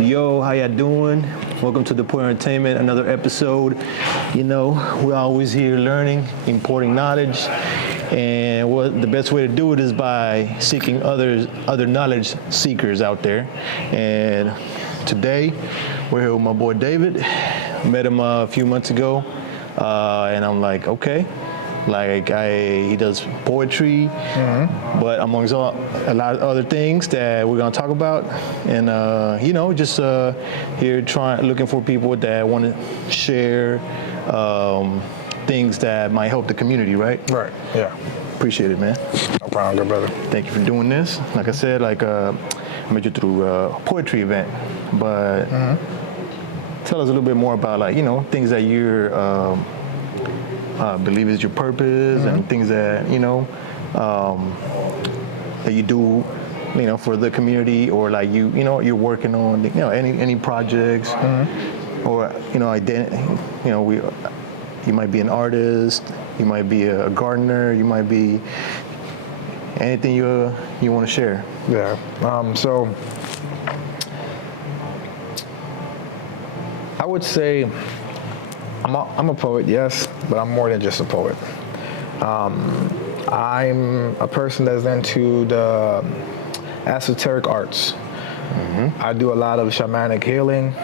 Yo, how y'all doing? Welcome to Deport Entertainment, another episode. You know, we're always here learning, importing knowledge, and what the best way to do it is by seeking other knowledge seekers out there. And today, we're here with my boy David. Met him a few months ago, and I'm like, okay. He does poetry, but amongst a lot of other things that we're gonna talk about, and just here looking for people that want to share things that might help the community, right? Right. Yeah. Appreciate it, man. No problem, good brother. Thank you for doing this. Like I said, I met you through a poetry event, but tell us a little bit more about things that you're. Believe is your purpose and things that that you do for the community, or you're working on any projects or you might be an artist, you might be a gardener, you might be anything you want to share. Yeah. So I would say I'm a poet, yes, but I'm more than just a poet. I'm a person that's into the esoteric arts. I do a lot of shamanic healing,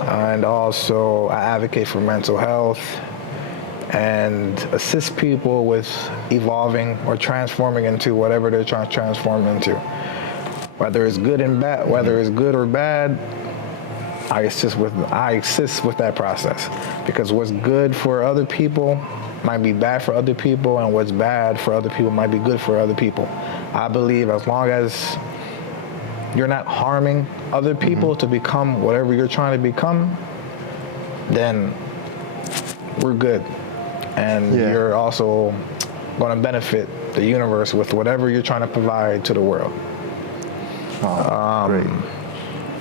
and also I advocate for mental health and assist people with evolving or transforming into whatever they're trying to transform into. Whether it's good and bad, whether it's good or bad, I assist with that process, because what's good for other people might be bad for other people, and what's bad for other people might be good for other people. I believe as long as you're not harming other people to become whatever you're trying to become, then we're good. And you're also going to benefit the universe with whatever you're trying to provide to the world. Great.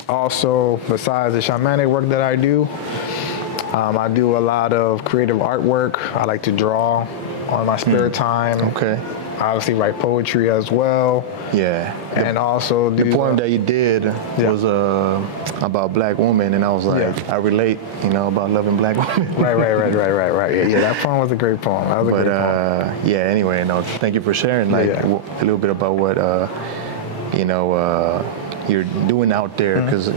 Also, besides the shamanic work that I do a lot of creative artwork. I like to draw on my spare time. Okay. I obviously write poetry as well. Yeah. And also the poem that you did was about black women, and I was like, I relate, about loving black women. Right. Yeah, that poem was a great poem. That was a great poem. Anyway, thank you for sharing a little bit about what you're doing out there, because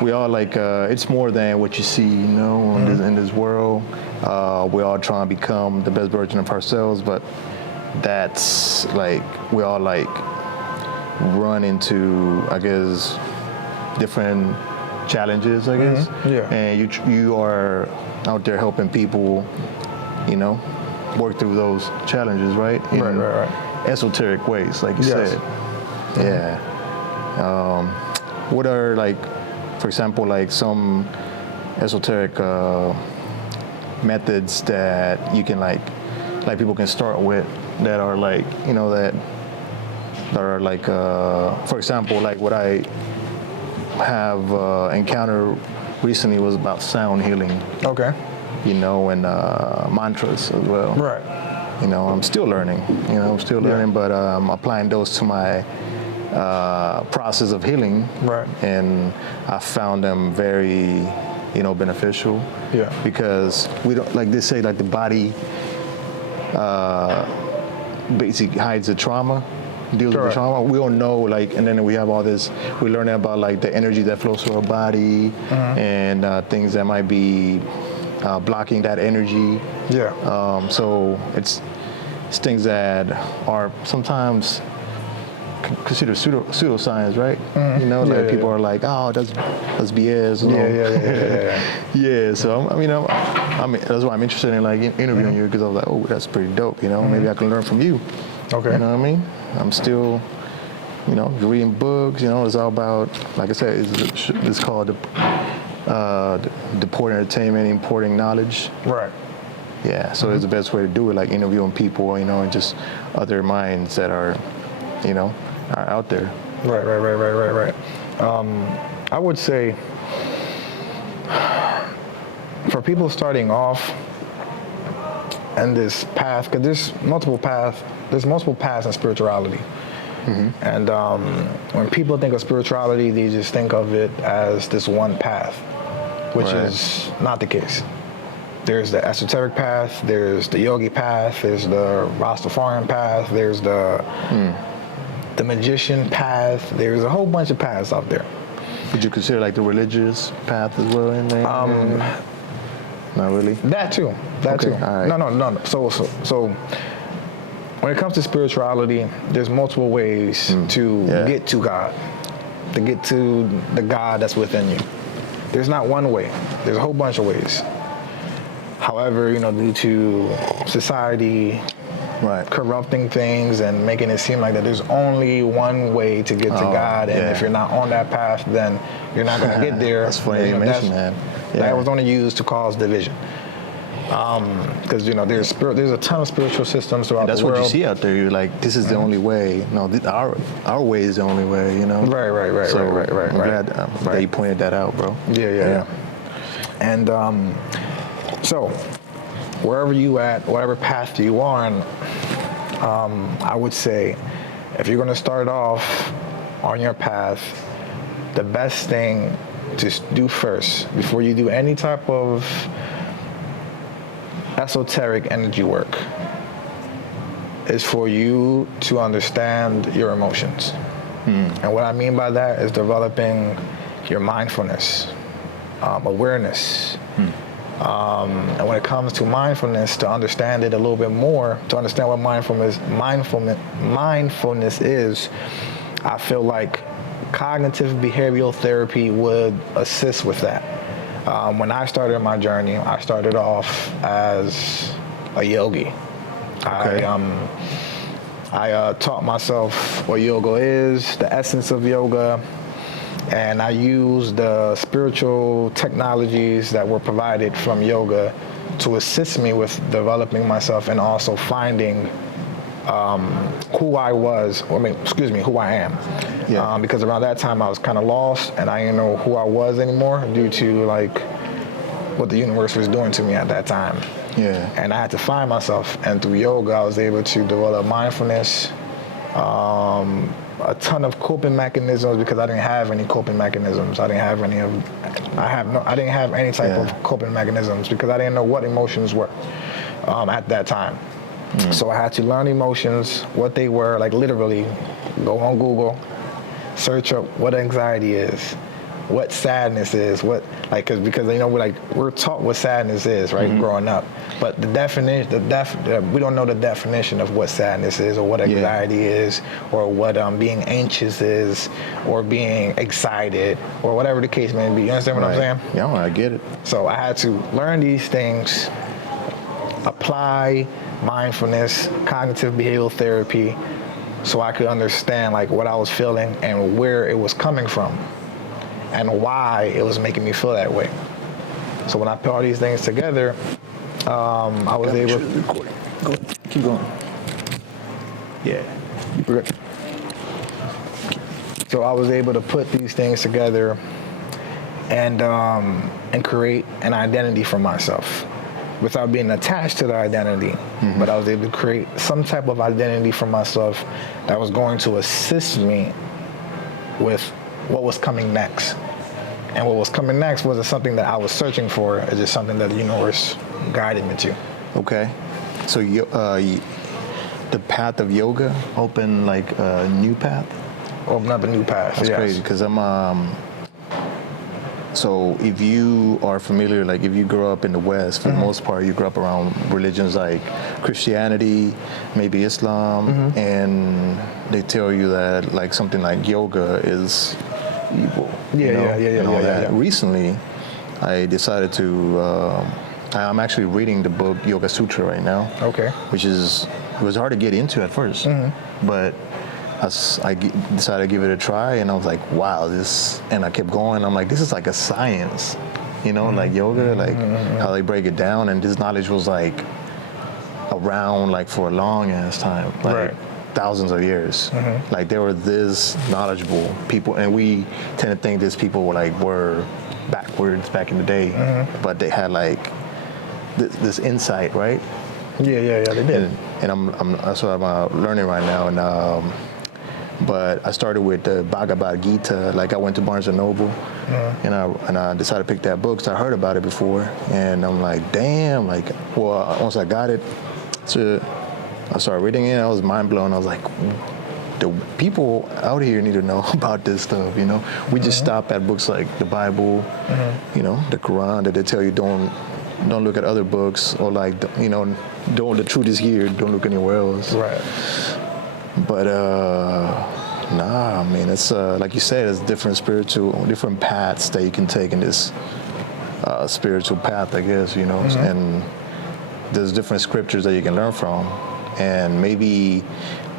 we all it's more than what you see, in this world. We all trying to become the best version of ourselves, but that's we all run into, I guess, different challenges, I guess. And you are out there helping people, work through those challenges, right? Right. Esoteric ways, like you said. Yeah. What are for example, some esoteric methods that you can people can start with that are for example, what I have encountered recently was about sound healing. Okay. And mantras as well. Right. I'm still learning. But I'm applying those to my process of healing. Right. And I found them very, beneficial. Yeah. Because we don't, they say, the body basically hides the trauma, deals with the trauma. We don't know, and then we have all this, we learn about, the energy that flows through our body and things that might be blocking that energy. Yeah. So it's things that are sometimes considered pseudoscience, right? People are like, oh, that's BS. Yeah. So I mean, that's why I'm interested in interviewing you, because I was like, oh, that's pretty dope. Maybe I can learn from you. Okay. You know what I mean? I'm still, reading books. It's all about, like I said, it's called Deport Entertainment, importing knowledge. Right. Yeah. So it's the best way to do it, interviewing people, and just other minds that are, are out there. Right. I would say for people starting off in this path, because there's multiple paths in spirituality. And when people think of spirituality, they just think of it as this one path, which is not the case. There's the esoteric path, there's the yogi path, there's the Rastafarian path, there's the magician path. There's a whole bunch of paths out there. Would you consider like the religious path as well in there? Not really. That too. That too. All right. No. So when it comes to spirituality, there's multiple ways to get to God, to get to the God that's within you. There's not one way. There's a whole bunch of ways. However, due to society corrupting things and making it seem like that there's only one way to get to God, and if you're not on that path, then you're not going to get there. That's funny you mentioned that. That was only used to cause division. Because there's a ton of spiritual systems throughout the world. That's what you see out there. You're like, this is the only way. No, our way is the only way. Right. So right. I'm glad that you pointed that out, bro. Yeah. And so wherever you at, whatever path you on, I would say, if you're going to start off on your path, the best thing to do first, before you do any type of esoteric energy work, is for you to understand your emotions. And what I mean by that is developing your mindfulness, awareness. And when it comes to mindfulness, to understand it a little bit more, to understand what mindfulness is, I feel like cognitive behavioral therapy would assist with that. When I started my journey, I started off as a yogi. Okay. I taught myself what yoga is, the essence of yoga, and I used the spiritual technologies that were provided from yoga to assist me with developing myself and also finding who I was, who I am. Yeah. Because around that time I was kind of lost and I didn't know who I was anymore due to like what the universe was doing to me at that time. Yeah. And I had to find myself, and through yoga I was able to develop mindfulness, a ton of coping mechanisms, because I didn't have any coping mechanisms. I didn't have any type of coping mechanisms because I didn't know what emotions were at that time. So I had to learn emotions, what they were, like literally go on Google, search up what anxiety is, what sadness is, because we're taught what sadness is, right, growing up. But the definition, we don't know the definition of what sadness is, or what anxiety is, or what being anxious is, or being excited, or whatever the case may be. You understand what I'm saying? Yeah, I get it. So I had to learn these things, apply mindfulness, cognitive behavioral therapy, so I could understand like what I was feeling and where it was coming from, and why it was making me feel that way. So when I put all these things together, I was able. Go. Keep going. Yeah. We're good. So I was able to put these things together and create an identity for myself without being attached to the identity. But I was able to create some type of identity for myself that was going to assist me with what was coming next. And what was coming next wasn't something that I was searching for. It's just something that the universe guided me to. Okay. So the path of yoga opened like a new path? Open up a new path. That's crazy, because I'm so if you are familiar, like if you grow up in the West, for the most part, you grow up around religions like Christianity, maybe Islam, and they tell you that like something like yoga is evil. Yeah. Recently, I decided to, I'm actually reading the book Yoga Sutra right now. Okay. It was hard to get into at first, but I decided to give it a try, and I was like, wow, and I kept going. I'm like, this is like a science, like yoga, like how they break it down. And this knowledge was like around like for a long ass time, like thousands of years. Like they were this knowledgeable people, and we tend to think these people were backwards back in the day, but they had like this insight, right? Yeah, they did. And that's what I'm learning right now. And But I started with the Bhagavad Gita. Like I went to Barnes and Noble, and I decided to pick that book. So I heard about it before, and I'm like, damn. Like, well, once I got it, I started reading it. I was mind blown. I was like, the people out here need to know about this stuff. You know, we just stop at books like the Bible, you know, the Quran, that they tell you don't look at other books, or like, you know, the truth is here. Don't look anywhere else. Right. But nah, I mean, it's like you said, it's different paths that you can take in this spiritual path, I guess, you know. And there's different scriptures that you can learn from, and maybe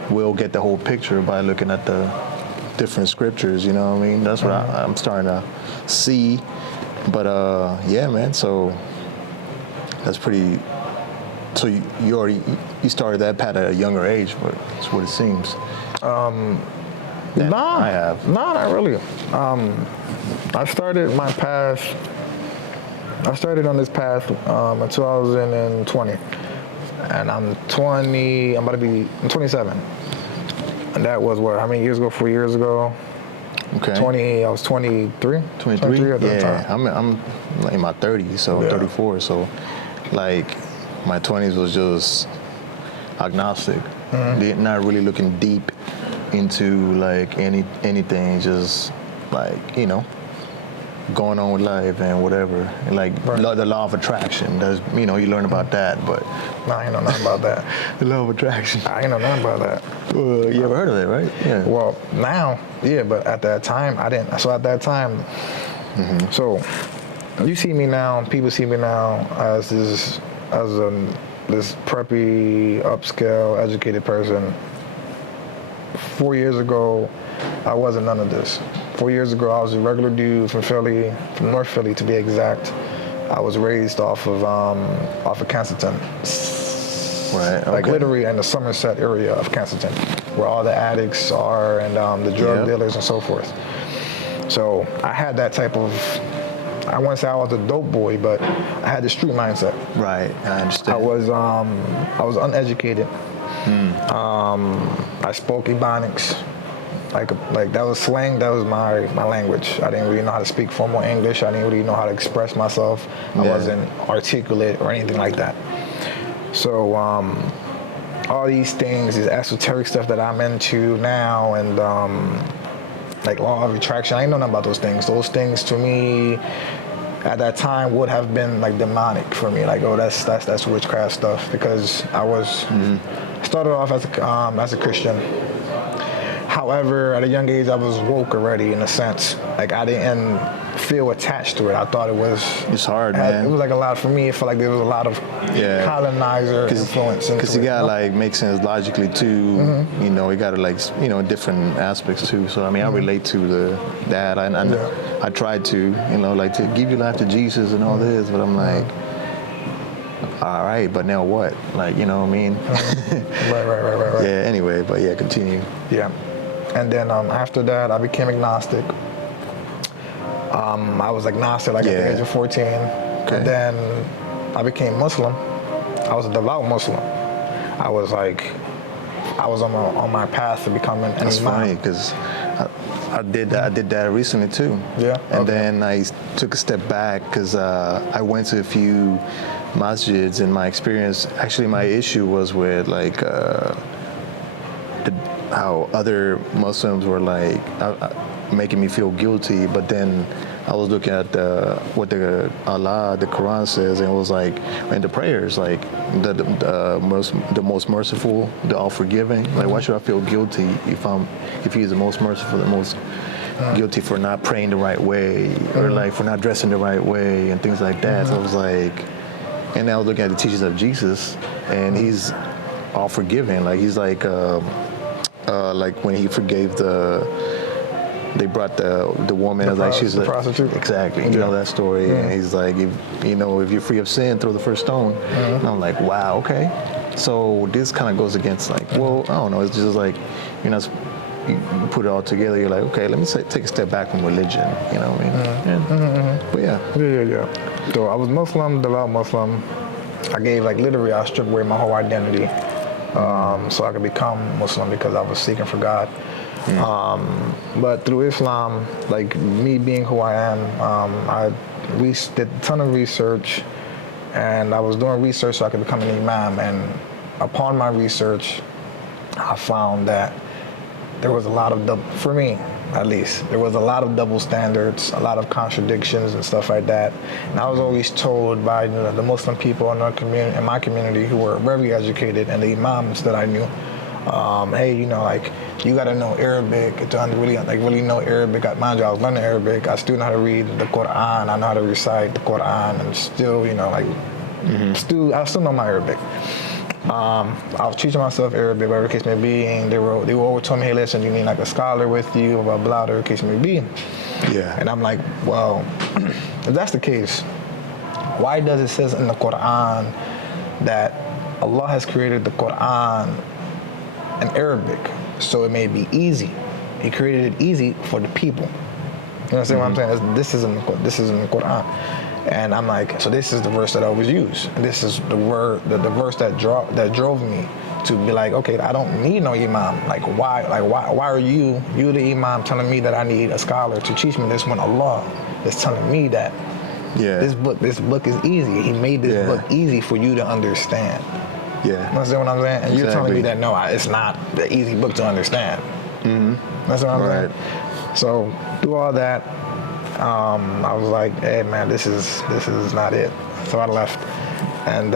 we'll get the whole picture by looking at the different scriptures. You know what I mean? That's what I'm starting to see. But yeah, man. So that's pretty. So you started that path at a younger age, but that's what it seems. No, I have. No, not really. I started on this path in 2020, and I'm 27. And that was what, how many years ago? 4 years ago. Okay. I was 23. 23 at that time. I'm in my 30s, so Yeah. 34. So, like, my 20s was just agnostic, not really looking deep into like anything, just like, you know, going on with life and whatever. And like the law of attraction. There's, you know, you learn about that, but No, I ain't know nothing about that. the law of attraction. I ain't know nothing about that. You ever heard of it, right? Yeah. Well, now, yeah, but at that time, I didn't. So at that time, so you see me now, people see me now as this preppy, upscale, educated person. 4 years ago, I wasn't none of this. 4 years ago, I was a regular dude from Philly, from North Philly to be exact. I was raised off of Kensington. Right. Okay. Like literally in the Somerset area of Kensington, where all the addicts are and the drug dealers and so forth. So I had that type of, I wouldn't say I was a dope boy, but I had the street mindset. Right, I understand. I was uneducated. I spoke Ebonics. Like that was slang, that was my language. I didn't really know how to speak formal English. I didn't really know how to express myself. I wasn't articulate or anything like that. So all these things, this esoteric stuff that I'm into now, and like law of attraction, I didn't know nothing about those things. Those things to me at that time would have been like demonic for me. Like, oh, that's witchcraft stuff, because I was started off as a Christian. However, at a young age, I was woke already, in a sense. Like, I didn't feel attached to it. I thought it was... It's hard, man. It was like a lot, for me, it felt like there was a lot of colonizer influence. Because you gotta like make sense logically too. You know, you gotta like, you know, different aspects too. So I mean, I relate to that. I tried to, you know, like to give your life to Jesus and all this, but I'm like, all right, but now what? Like, you know what I mean? Right. Yeah. Anyway, but yeah, continue. Yeah. And then after that, I became agnostic. I was agnostic like at the age of 14. Okay. And then I became Muslim. I was a devout Muslim. I was on my path to becoming an imam. That's funny, because I did that recently too. Yeah. And then I took a step back because I went to a few masjids, and my experience, actually my issue was with like how other Muslims were like making me feel guilty, but then I was looking at what the Quran says, and it was like in the prayers, like the most merciful, the all forgiving. Like, why should I feel guilty if He's the most merciful, the most guilty for not praying the right way, or like for not dressing the right way and things like that? So I was like, and I was looking at the teachings of Jesus, and He's all forgiving. Like He's like when He forgave they brought the woman, like she's the like prostitute. Exactly, you know that story. And He's like, if you're free of sin, throw the first stone. And I'm like, wow, okay. So this kind of goes against like, well, I don't know. It's just like, you put it all together. You're like, okay, let me take a step back from religion. You know what I mean? But yeah. Yeah. So I was Muslim, devout Muslim. I gave I stripped away my whole identity, so I could become Muslim, because I was seeking for God. But through Islam, like me being who I am, we did a ton of research, and I was doing research so I could become an imam. And upon my research, I found that there was a lot of for me at least, there was a lot of double standards, a lot of contradictions and stuff like that. And I was always told by the Muslim people in my community who were very educated, and the imams that I knew, hey, like, you got to know Arabic to really know Arabic. Mind you, I was learning Arabic. I still know how to read the Quran. I know how to recite the Quran, and still, I still know my Arabic. I was teaching myself Arabic, whatever the case may be, and they were always telling me, hey, listen, you need like a scholar with you, blah, blah, blah, whatever the case may be. Yeah. And I'm like, well, if that's the case, why does it says in the Quran that Allah has created the Quran in Arabic so it may be easy? He created it easy for the people. You understand what I'm saying? This is in the Quran. And I'm like, so this is the verse that I always use. And this is the verse that drove me to be like, okay, I don't need no imam. Why are you the imam telling me that I need a scholar to teach me this when Allah is telling me that this book is easy. He made this book easy for you to understand. Yeah. You understand what I'm saying? And you're telling me that no, it's not the easy book to understand. That's what I'm saying. So through all that, I was like, hey man, this is not it. So I left. And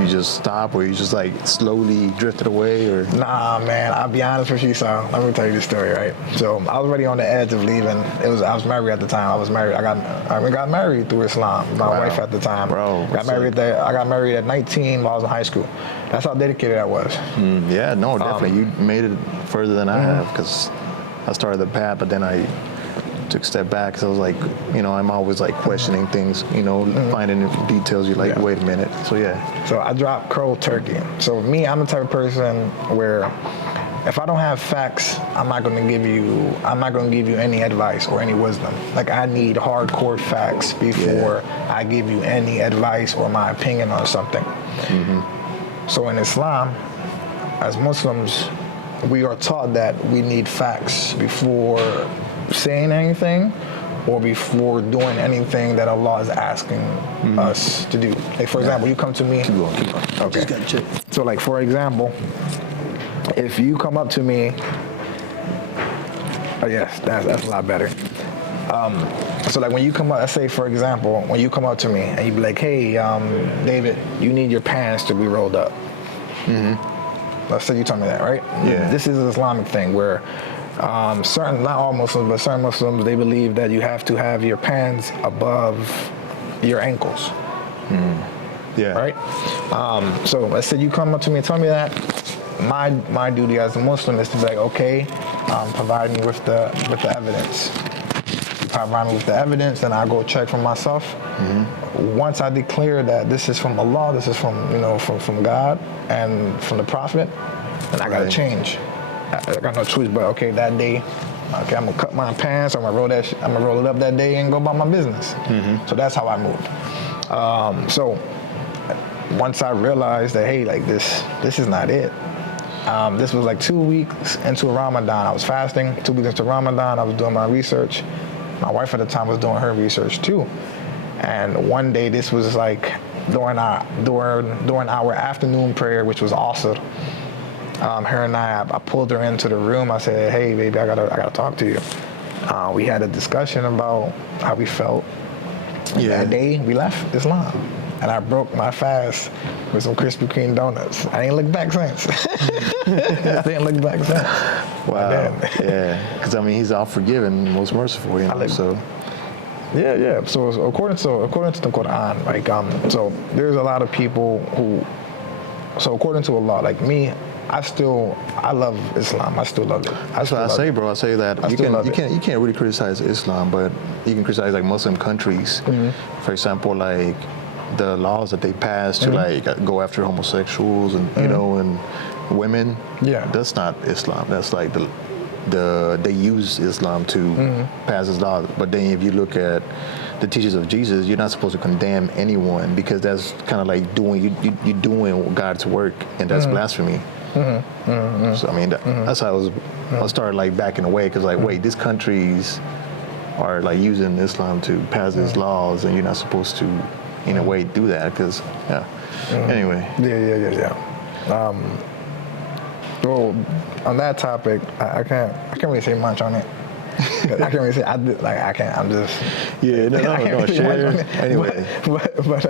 you just stopped, or you just like slowly drifted away, or? Nah, man. I'll be honest with you, so let me tell you the story, right? So I was already on the edge of leaving. I was married at the time. I was married. I got married through Islam. My wife at the time. Bro, I got married at 19 while I was in high school. That's how dedicated I was. Yeah, no, definitely. You made it further than I have, because I started the path, but then I took a step back, because I was like, I'm always like questioning things, finding details. You're like, wait a minute. So yeah. So I dropped cold turkey. So me, I'm the type of person where if I don't have facts, I'm not going to give you any advice or any wisdom. Like, I need hardcore facts before I give you any advice or my opinion on something. So in Islam, as Muslims, we are taught that we need facts before saying anything or before doing anything that Allah is asking us to do. Like, for example, you come to me. Keep going. Okay. So, like, for example, if you come up to me, yes, that's a lot better. So, like, when you come up, let's say, for example, when you come up to me and you be like, hey, David, you need your pants to be rolled up. Let's say you tell me that, right? Yeah. This is an Islamic thing where not all Muslims, but certain Muslims, they believe that you have to have your pants above your ankles. Yeah. Right? So let's say you come up to me and tell me that. My duty as a Muslim is to be like, okay, provide me with the evidence. You provide me with the evidence, then I go check for myself. Once I declare that this is from Allah, this is from from God and from the Prophet, then I gotta change. I got no choice but, okay, that day, okay, I'm gonna cut my pants, I'm gonna roll it up that day and go about my business. So that's how I moved. So once I realized that, hey, like this is not it. This was like 2 weeks into Ramadan. I was fasting. 2 weeks into Ramadan, I was doing my research. My wife at the time was doing her research too. And one day, this was like during our afternoon prayer, which was Asr. Her and I pulled her into the room. I said, hey, baby, I gotta talk to you. We had a discussion about how we felt. That day, we left Islam. And I broke my fast with some Krispy Kreme donuts. I ain't looked back since. I didn't look back since. Wow. Yeah. Because, he's all forgiving, most merciful, so. Yeah. So according to the Quran, like, so there's a lot of people who, so according to Allah, like me, I love Islam. I still love it. That's what I say, bro. I say that you can't really criticize Islam, but you can criticize like Muslim countries. For example, like the laws that they pass to like go after homosexuals and and women. Yeah, that's not Islam. That's like they use Islam to pass this law. But then if you look at the teachings of Jesus, you're not supposed to condemn anyone, because that's kind of like you're doing God's work, and that's blasphemy. So I mean, that's how I started like backing away, because like, wait, these countries are like using Islam to pass these laws, and you're not supposed to, in a way, do that, because Anyway. Yeah. Well, on that topic, I can't really say much on it. I can't really say. I can't. I'm just. Yeah. No. Share. Anyway. But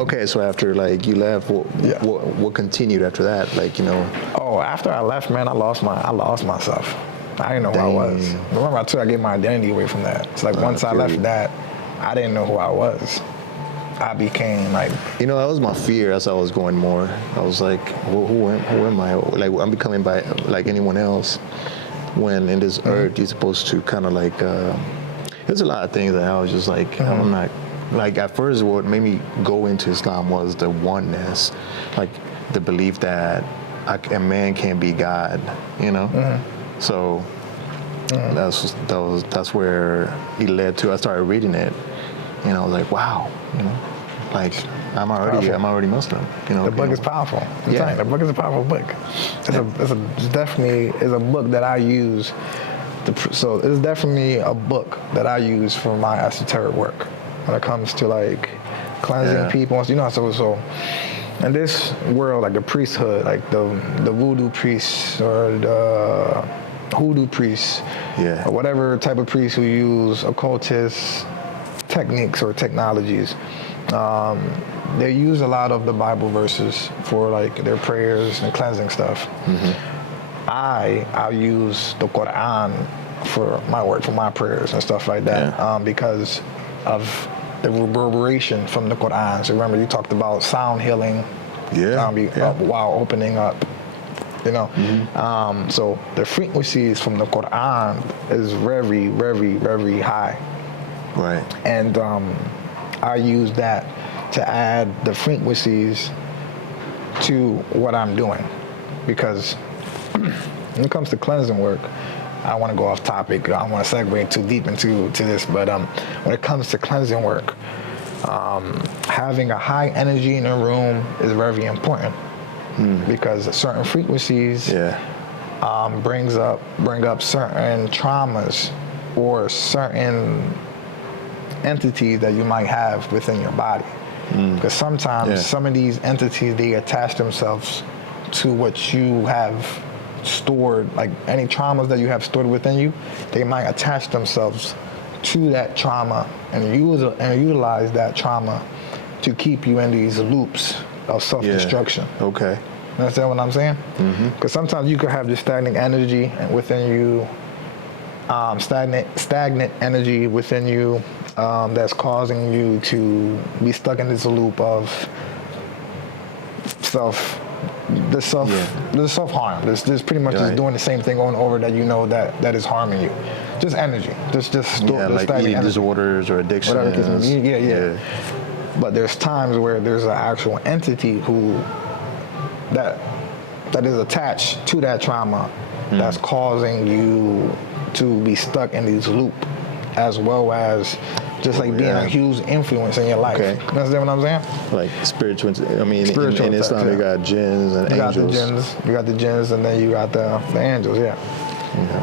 okay. So after like you left, what continued after that? Like, you know. Oh, after I left, man, I lost myself. I didn't know who I was. Remember, I gave my identity away from that. It's like once I left that, I didn't know who I was. I became like. You know, that was my fear as I was going more. I was like, who am I? Like, I'm becoming by like anyone else. When in this earth, you're supposed to kind of like. There's a lot of things that I was just like, I'm not. Like at first, what made me go into Islam was the oneness, like the belief that a man can be God. You know. So that's where it led to. I started reading it, and I was like, wow, you know, like I'm already Muslim. You know, the book is powerful. I'm telling you, the book is a powerful book. It's definitely a book that I use. So it's definitely a book that I use for my esoteric work when it comes to like cleansing people. You know, so. In this world, like the priesthood, like the voodoo priests or the hoodoo priests, or whatever type of priests who use occultist techniques or technologies, they use a lot of the Bible verses for like their prayers and cleansing stuff. I use the Quran for my work, for my prayers and stuff like that, because of the reverberation from the Quran. So remember, you talked about sound healing, while opening up, you know. So the frequencies from the Quran is very, very, very high. Right. And I use that to add the frequencies to what I'm doing, because when it comes to cleansing work, I want to go off topic. I don't want to segue too deep into this, but when it comes to cleansing work, having a high energy in a room is very important, because certain frequencies bring up certain traumas or certain entities that you might have within your body. Because sometimes some of these entities, they attach themselves to what you have stored, like any traumas that you have stored within you, they might attach themselves to that trauma and utilize that trauma to keep you in these loops of self-destruction. Okay. You understand what I'm saying? Because sometimes you could have this stagnant energy within you, stagnant energy within you, that's causing you to be stuck in this loop of self-harm. This pretty much is doing the same thing over and over that you know that is harming you. Just energy. Just like eating energy. Disorders or addictions. Yeah. But there's times where there's an actual entity that is attached to that trauma that's causing you to be stuck in this loop, as well as just like being a huge influence in your life. Okay. You understand what I'm saying? Like spiritual. I mean, in Islam, you got jinns and angels. You got the jinns, and then you got the angels.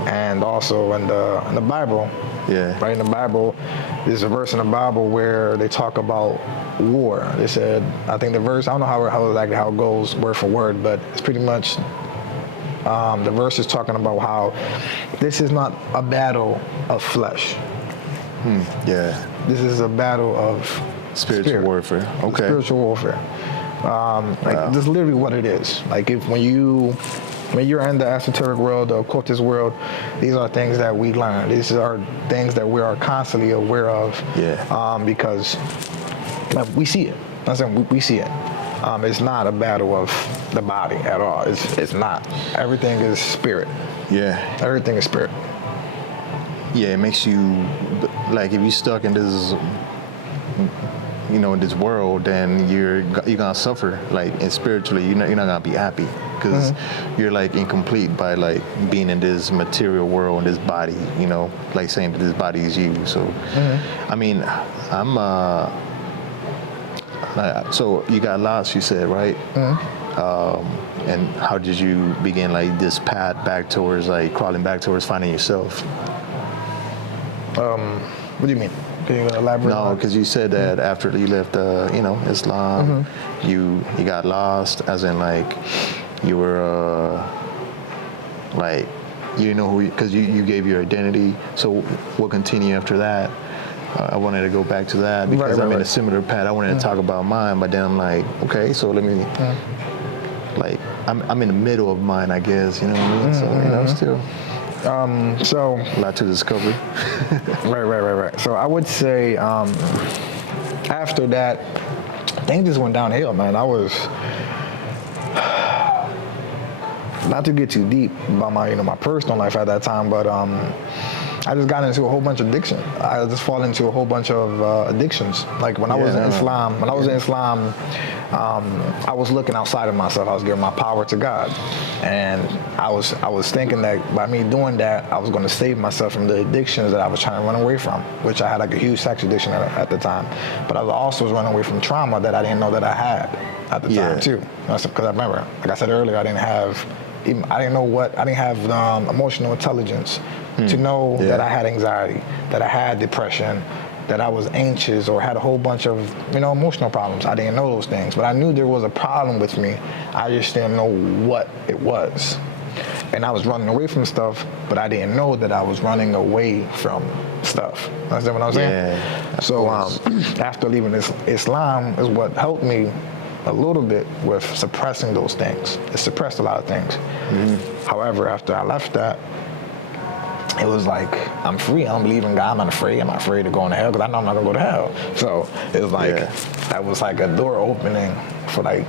And also in the Bible. Right in the Bible, there's a verse in the Bible where they talk about war. They said, I think the verse, I don't know how it goes word for word, but it's pretty much the verse is talking about how this is not a battle of flesh. This is a battle of spiritual warfare. Okay. Spiritual warfare. This is literally what it is. Like when you're in the esoteric world, the occultist world, these are things that we learn. These are things that we are constantly aware of. Because we see it. I'm saying we see it. It's not a battle of the body at all. It's not. Everything is spirit. Everything is spirit. It makes you, like, if you're stuck in this, in this world, then you're gonna suffer, like, and spiritually, you're not gonna be happy, because you're like incomplete by like being in this material world, in this body, like saying that this body is you. So, I mean, I'm so you got lost, you said, right? And how did you begin like this path back towards like crawling back towards finding yourself? What do you mean? Can you elaborate? No, because you said that after you left, Islam, you got lost, as in like you were like you didn't know who, because you gave your identity. So what continued after that? I wanted to go back to that because I'm in a similar path. I wanted to talk about mine, but then I'm like, okay, so let me like I'm in the middle of mine, I guess. You know what I mean? So you know, still. So a lot to discover. Right. So I would say after that, things just went downhill, man. I was not to get too deep about my personal life at that time, but I just got into a whole bunch of addiction. I just fall into a whole bunch of addictions. Like when I was in Islam, I was looking outside of myself. I was giving my power to God, and I was thinking that by me doing that, I was going to save myself from the addictions that I was trying to run away from, which I had like a huge sex addiction at the time. But I also was running away from trauma that I didn't know that I had at the time too. Because I remember, like I said earlier, I didn't have emotional intelligence to know that I had anxiety, that I had depression, that I was anxious or had a whole bunch of, emotional problems. I didn't know those things, but I knew there was a problem with me. I just didn't know what it was. And I was running away from stuff, but I didn't know that I was running away from stuff. Understand what I'm saying? Yeah. So after leaving Islam is what helped me a little bit with suppressing those things. It suppressed a lot of things. However, after I left that, it was like, I'm free. I don't believe in God. I'm not afraid. I'm not afraid to go into hell because I know I'm not going to go to hell. So it was like, that was like a door opening for like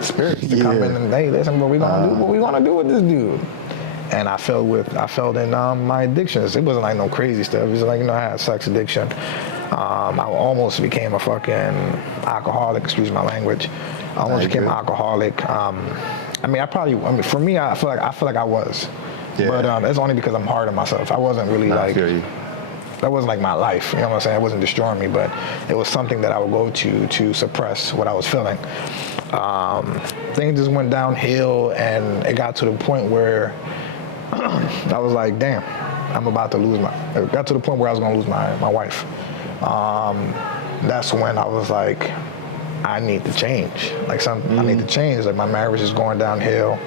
spirits to come in and, hey, listen, what we going to do? What we going to do with this dude? And I fell in my addictions. It wasn't like no crazy stuff. It was like, I had sex addiction. I almost became a fucking alcoholic, excuse my language. I almost became an alcoholic. For me, I feel like I was. Yeah. But it's only because I'm hard on myself. I wasn't really that wasn't like my life. You know what I'm saying? It wasn't destroying me, but it was something that I would go to suppress what I was feeling. Things just went downhill, and it got to the point where I was like, damn, I'm about to lose it got to the point where I was gonna lose my wife. That's when I was like, I need to change. I need to change. Like my marriage is going downhill,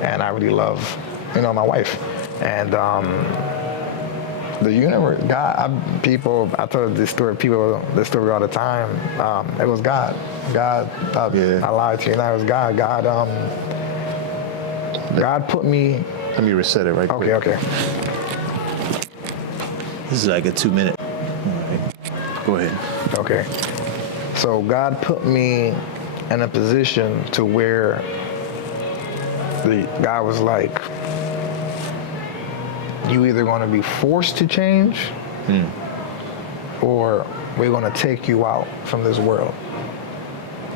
and I really love my wife. And the universe, God, I tell this story all the time. It was God. I lied to you. It was God. God put me. Let me reset it right quick. Okay. This is like a 2-minute. All right. Go ahead. Okay. So God put me in a position to where the guy was like, you either going to be forced to change or we're going to take you out from this world.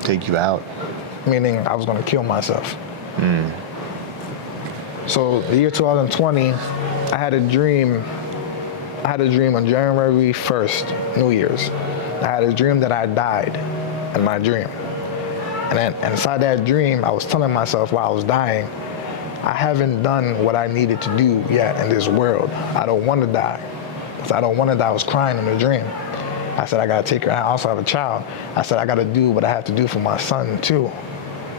Take you out? Meaning I was going to kill myself. So the year 2020, I had a dream on January 1st, New Year's. I had a dream that I died in my dream. And then inside that dream, I was telling myself while I was dying, I haven't done what I needed to do yet in this world. I don't want to die. I don't want to die. I was crying in the dream. I said, I got to take her. I also have a child. I said, I got to do what I have to do for my son too.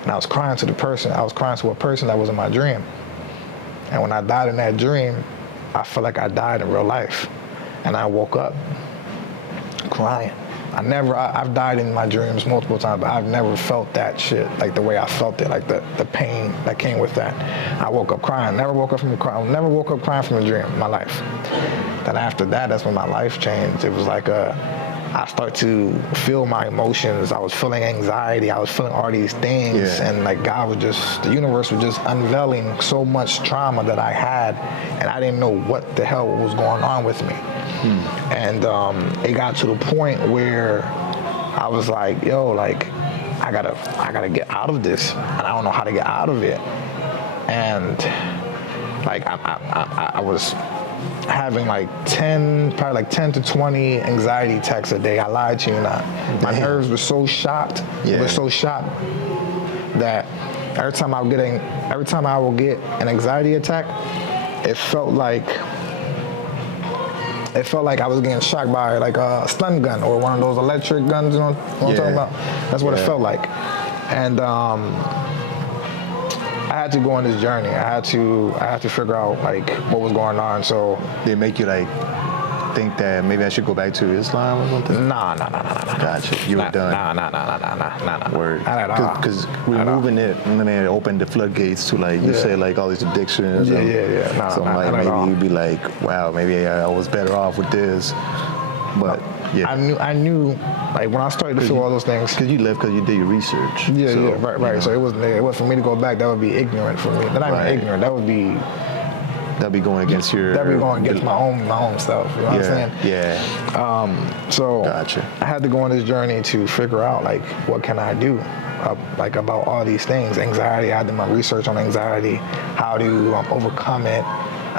And I was crying to the person. I was crying to a person that was in my dream. And when I died in that dream, I felt like I died in real life. And I woke up crying. I've died in my dreams multiple times, but I've never felt that shit like the way I felt it, like the pain that came with that. I woke up crying. Never woke up crying from a dream in my life. Then after that, that's when my life changed. It was like I started to feel my emotions. I was feeling anxiety. I was feeling all these things. And like the universe was just unveiling so much trauma that I had, and I didn't know what the hell was going on with me. And it got to the point where I was like, yo, like, I gotta get out of this, and I don't know how to get out of it. And like I was having like 10 to 20 anxiety attacks a day. I lied to you not. My nerves were so shocked. It was so shocked that every time I would get an anxiety attack, it felt like I was getting shocked by like a stun gun or one of those electric guns. You know what I'm talking about? That's what it felt like. And I had to go on this journey. I had to figure out like what was going on. So they make you like think that maybe I should go back to Islam or something? Nah. Gotcha. You were done. Nah. Word. Not at all. Because removing it, and then it opened the floodgates to like you say like all these addictions. Yeah. Nah, so not like at maybe all. you'd be like, wow, maybe I was better off with this. But yeah. I knew, like when I started to feel all those things. Because you left because you did your research. Right. You know. So it was for me to go back. That would be ignorant for me. Not even ignorant. That'd be going against my own stuff. You know what I'm saying? Yeah. So Gotcha. I had to go on this journey to figure out like what can I do, like about all these things. Anxiety. I did my research on anxiety, how to overcome it,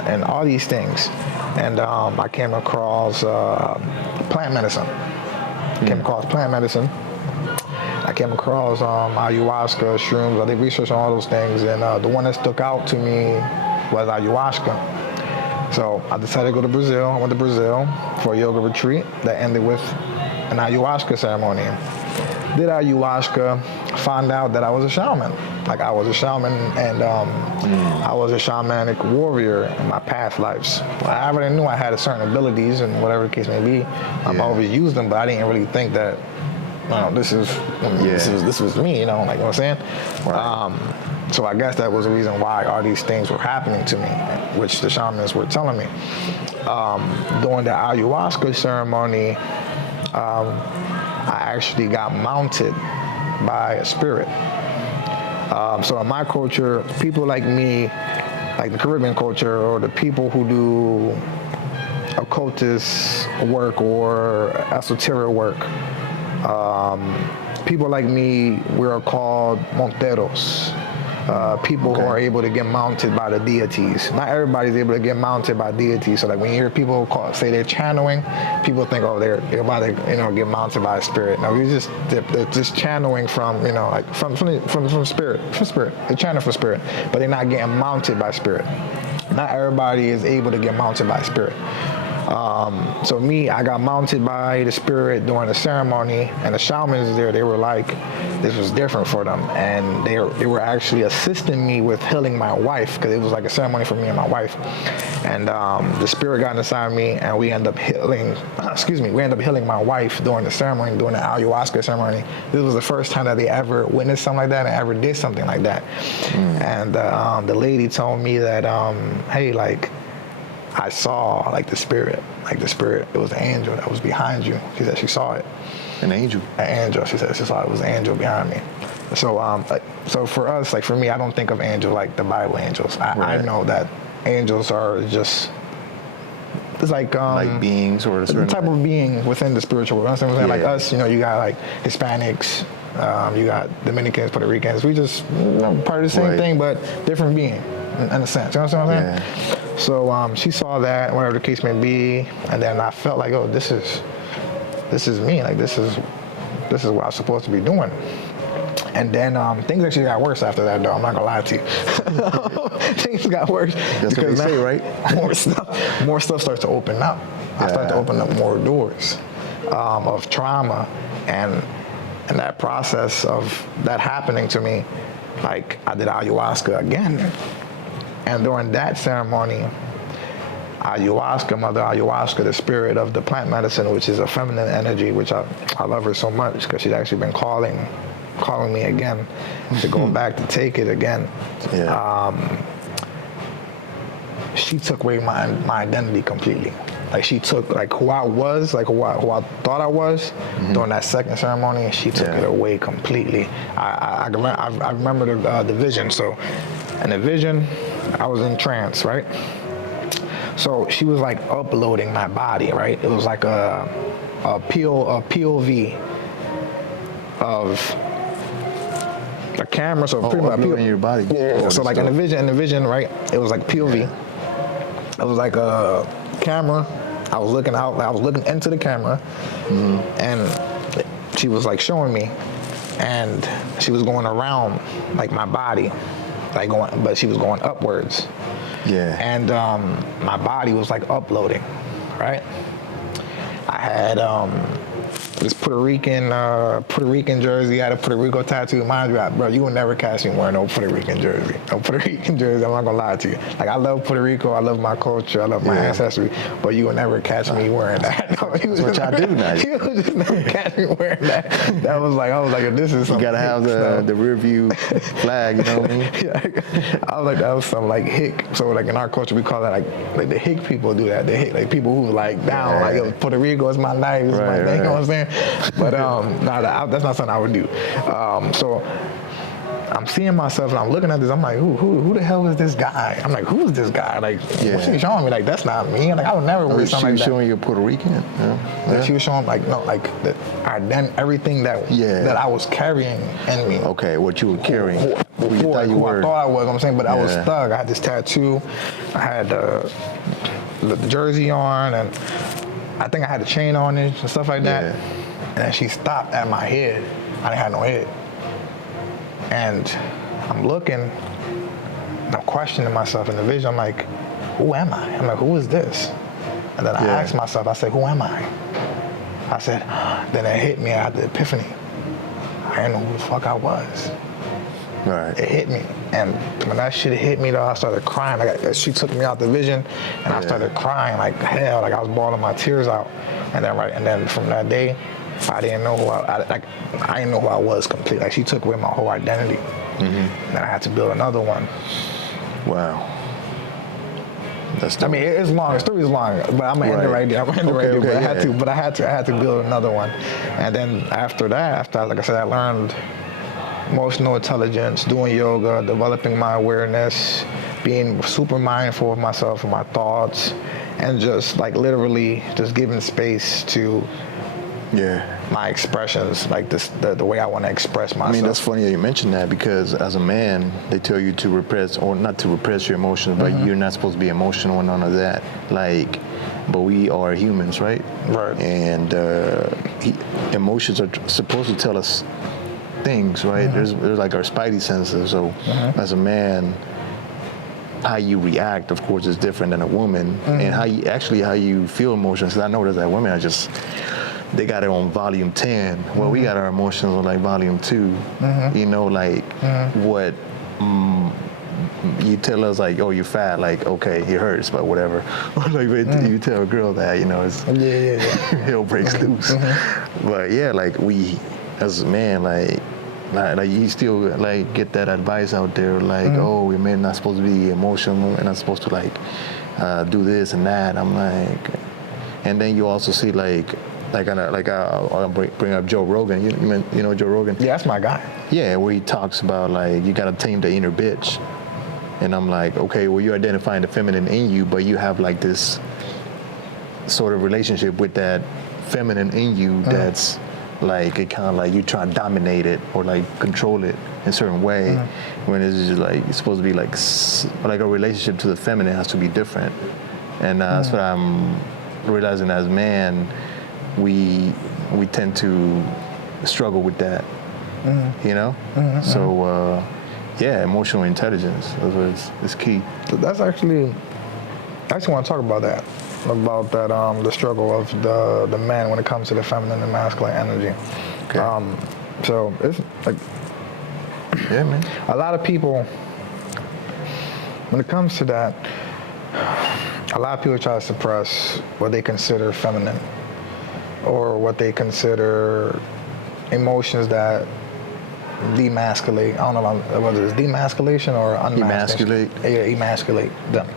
and all these things. And I came across plant medicine. I came across ayahuasca, shrooms. I did research on all those things, and the one that stuck out to me was ayahuasca. So I decided to go to Brazil. I went to Brazil for a yoga retreat that ended with an ayahuasca ceremony. Did ayahuasca, found out that I was a shaman. Like I was a shaman, and I was a shamanic warrior in my past lives. I already knew I had certain abilities, and whatever the case may be, I always used them, but I didn't really think that, this was me, like, you know what I'm saying? Right. So I guess that was the reason why all these things were happening to me, which the shamans were telling me. During the ayahuasca ceremony, I actually got mounted by a spirit. So in my culture, people like me, like the Caribbean culture, or the people who do occultist work or esoteric work, people like me, we're called monteros. People who are able to get mounted by the deities. Not everybody's able to get mounted by deities. So like when you hear people say they're channeling, people think, they're about to get mounted by a spirit. No, they're just channeling from spirit. They're channeling for spirit, but they're not getting mounted by spirit. Not everybody is able to get mounted by spirit. So me, I got mounted by the spirit during the ceremony, and the shamans there, they were like, this was different for them, and they were actually assisting me with healing my wife, because it was like a ceremony for me and my wife. And the spirit got inside me, and we ended up healing my wife during the ceremony, during the ayahuasca ceremony. This was the first time that they ever witnessed something like that and ever did something like that. And the lady told me that, hey, like, I saw the spirit, it was an angel that was behind you. She said she saw it. An angel? An angel. She said she saw it was an angel behind me. So for us, like for me, I don't think of angels like the Bible angels. I know that angels are just, it's like beings or a certain type of being within the spiritual world. You know what I'm saying? Like us, you got like Hispanics, you got Dominicans, Puerto Ricans. We just part of the same thing, but different being in a sense. You know what I'm saying? So she saw that, whatever the case may be, and then I felt like, this is me. Like this is what I'm supposed to be doing. And then things actually got worse after that, though. I'm not gonna lie to you. Things got worse. That's because what they say, right? More stuff starts to open up. I start to open up more doors of trauma, and in that process of that happening to me, like I did ayahuasca again. And during that ceremony, Mother Ayahuasca, the spirit of the plant medicine, which is a feminine energy, which I love her so much because she's actually been calling me again to go back to take it again. She took away my identity completely. Like she took who I was, who I thought I was during that second ceremony, and she took it away completely. I remember the vision. So in the vision, I was in trance, right? So she was uploading my body, right? It was like a POV of a camera. So pretty much uploading your body. Yeah. So in the vision, right? It was like POV. Yeah. It was like a camera. I was looking into the camera, and she was showing me and she was going around like my body, like going, but she was going upwards. Yeah. And my body was like uploading, right? I had this Puerto Rican jersey. I had a Puerto Rico tattoo. Mind you, bro, you will never catch me wearing no Puerto Rican jersey. No Puerto Rican jersey. I'm not gonna lie to you. Like, I love Puerto Rico. I love my culture. I love my ancestry. But you will never catch me wearing that. No, That's what y'all do now. You will just never catch me wearing that. I was like, this is something. You gotta have the rear view flag. You know what I mean? Yeah, I was like, that was something like hick. So like in our culture, we call that like the hick people do that. The hick, like people who like down, like yo, Puerto Rico is my life, it's my thing. You know what I'm saying? But that's not something I would do. So I'm seeing myself and I'm looking at this. I'm like, who the hell is this guy? I'm like, who is this guy? Like, what's she showing me? Like, that's not me. Like, I would never wear something like that. She was showing you Puerto Rican? Yeah. She was showing everything that I was carrying in me. Okay, what you were carrying. I thought I was. I'm saying, but I was thug. I had this tattoo. I had the jersey on, and I think I had a chain on it and stuff like that. Yeah. And then she stopped at my head. I didn't have no head. And I'm looking, and I'm questioning myself in the vision. I'm like, who am I? I'm like, who is this? And then I asked myself, I said, who am I? I said, then it hit me. I had the epiphany. I didn't know who the fuck I was. Right. It hit me. And when that shit hit me, though, I started crying. She took me out the vision, and I started crying like hell. Like, I was bawling my tears out. And then from that day, I didn't know who I didn't know who I was completely. Like, she took away my whole identity. And then I had to build another one. Wow. I mean, it's long. The story's long, but I'm gonna end it right there. But I had to build another one. And then after that, like I said, I learned emotional intelligence, doing yoga, developing my awareness, being super mindful of myself and my thoughts, and just like literally just giving space to my expressions, like this, the way I want to express myself. I mean, that's funny that you mentioned that, because as a man, they tell you to repress, or not to repress your emotions, but you're not supposed to be emotional and none of that. Like, but we are humans, right? Right. And emotions are supposed to tell us things, right? There's like our spidey senses. So as a man, how you react, of course, is different than a woman, and how you feel emotions. Because I noticed that women are just, they got it on volume 10. Well, we got our emotions on like volume 2. You know, like what you tell us, like, oh, you're fat, like, okay, it hurts, but whatever. Or like you tell a girl that, you know, it's hell breaks loose. But yeah, like we, as a man, like you still like get that advice out there, like, oh, we men not supposed to be emotional, we're not supposed to like do this and that. I'm like, and then you also see I'll bring up Joe Rogan. You know Joe Rogan? Yeah, that's my guy. Yeah, where he talks about like you gotta tame the inner bitch, and I'm like, okay, well, you're identifying the feminine in you, but you have like this sort of relationship with that feminine in you that's like, it kind of like you try to dominate it or like control it in a certain way, when it's just like it's supposed to be like a relationship to the feminine has to be different. And that's what I'm realizing as man, we tend to struggle with that, you know. So emotional intelligence is key. So that's actually, I actually want to talk about that the struggle of the man when it comes to the feminine and masculine energy. Okay. So it's like, yeah, man. A lot of people, when it comes to that, a lot of people try to suppress what they consider feminine, or what they consider emotions that demasculate. I don't know whether it's demasculation or unmasculate. Emasculate them,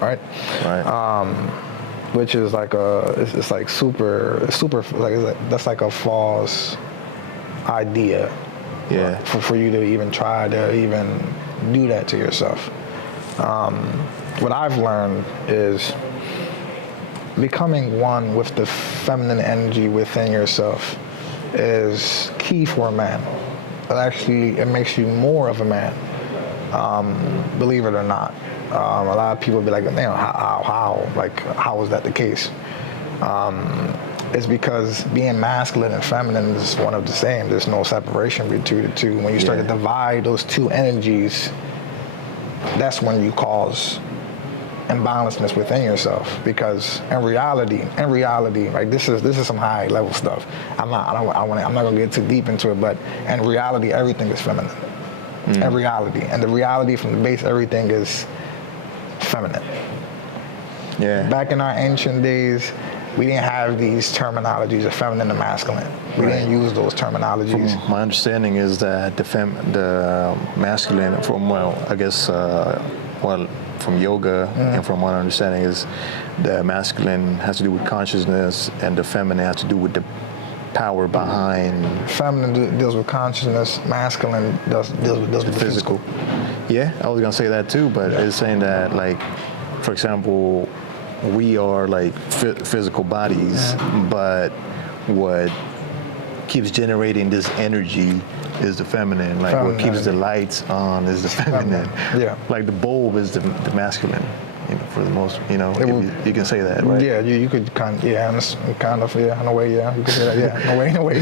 right? Right. Which is like it's like super like that's like a false idea. Yeah. For you to even try to even do that to yourself. What I've learned is becoming one with the feminine energy within yourself is key for a man. It makes you more of a man, believe it or not. A lot of people be like, how is that the case? It's because being masculine and feminine is one of the same. There's no separation between the two. When you start to divide those two energies, that's when you cause imbalanceness within yourself. Because in reality, like this is some high level stuff. I'm not gonna get too deep into it, but in reality, everything is feminine. In reality, and the reality from the base, everything is feminine. Yeah. Back in our ancient days, we didn't have these terminologies of feminine and masculine. We didn't use those terminologies. My understanding is that the masculine, from from yoga and from my understanding is the masculine has to do with consciousness and the feminine has to do with the power behind. Feminine deals with consciousness. Masculine deals with the physical. Yeah, I was gonna say that too, but it's saying that, like, for example, we are like physical bodies, but what keeps generating this energy is the feminine. Like what keeps the lights on is the feminine. Yeah. Like the bulb is the masculine. For the most, you can say that, right? Yeah, you could kind of, in a way, you could say that, in a way.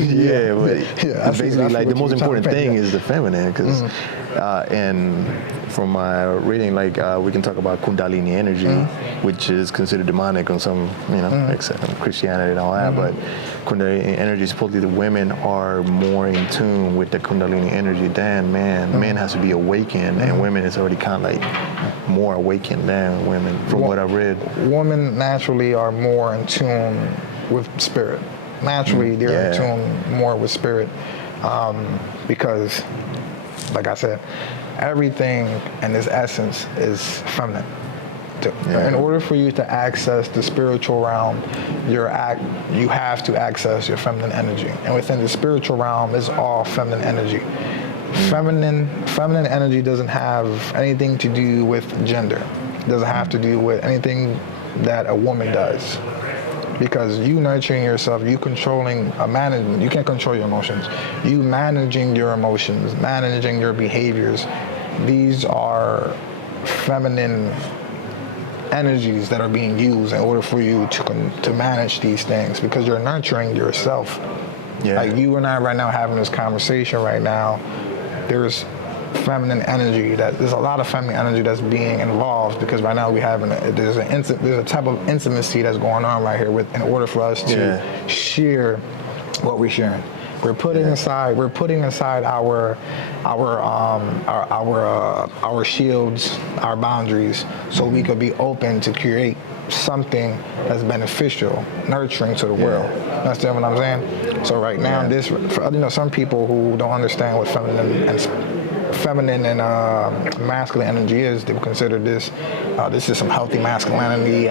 Basically, like the most important thing is the feminine, because, and from my reading, like we can talk about Kundalini energy, which is considered demonic on some, except Christianity and all that, but Kundalini energy, supposedly the women are more in tune with the Kundalini energy than man. Man has to be awakened, and women is already kind of like more awakened than women, from what I've read. Women naturally are more in tune with spirit. Naturally, they're in tune more with spirit because, like I said, everything in its essence is feminine. In order for you to access the spiritual realm, you have to access your feminine energy. And within the spiritual realm is all feminine energy. Feminine energy doesn't have anything to do with gender. It doesn't have to do with anything that a woman does. Because you nurturing yourself, you controlling management, you can't control your emotions. You managing your emotions, managing your behaviors. These are feminine energies that are being used in order for you to manage these things, because you're nurturing yourself. Like you and I right now having this conversation right now, there's feminine energy, there's a lot of feminine energy that's being involved, because right now there's a type of intimacy that's going on right here in order for us to share what we're sharing. We're putting aside our shields, our boundaries, so we could be open to create something that's beneficial, nurturing to the world. Understand what I'm saying? So right now, this, for some people who don't understand what feminine and masculine energy is, they would consider this is some healthy masculinity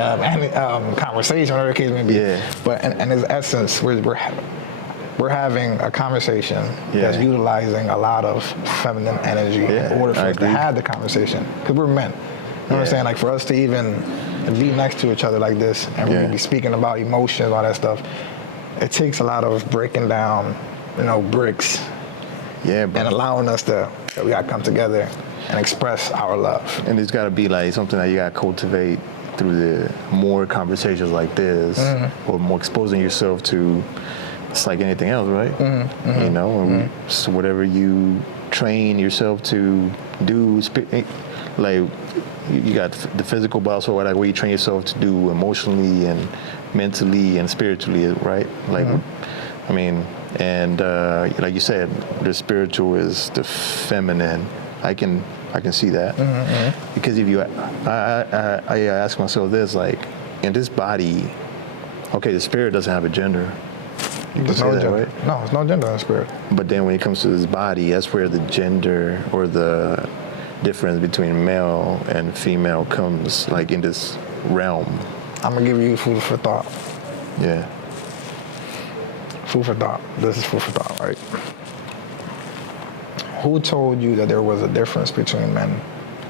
conversation, whatever the case may be. But in its essence, we're having a conversation that's utilizing a lot of feminine energy in order for us to have the conversation, because we're men. You know what I'm saying? Like for us to even be next to each other like this and really be speaking about emotions, all that stuff, it takes a lot of breaking down, bricks, and allowing us that we gotta come together and express our love. And it's gotta be like something that you gotta cultivate through the more conversations like this, or more exposing yourself to. It's like anything else, right? So whatever you train yourself to do, like you got the physical, but also like what you train yourself to do emotionally and mentally and spiritually, right? Like, I mean, and like you said, the spiritual is the feminine. I can see that, because if I ask myself this, like, in this body, okay, the spirit doesn't have a gender. There's no gender. Right? No, there's no gender in the spirit. But then when it comes to this body, that's where the gender or the difference between male and female comes, like in this realm. I'm gonna give you food for thought. Yeah. Food for thought. This is food for thought, right? Who told you that there was a difference between men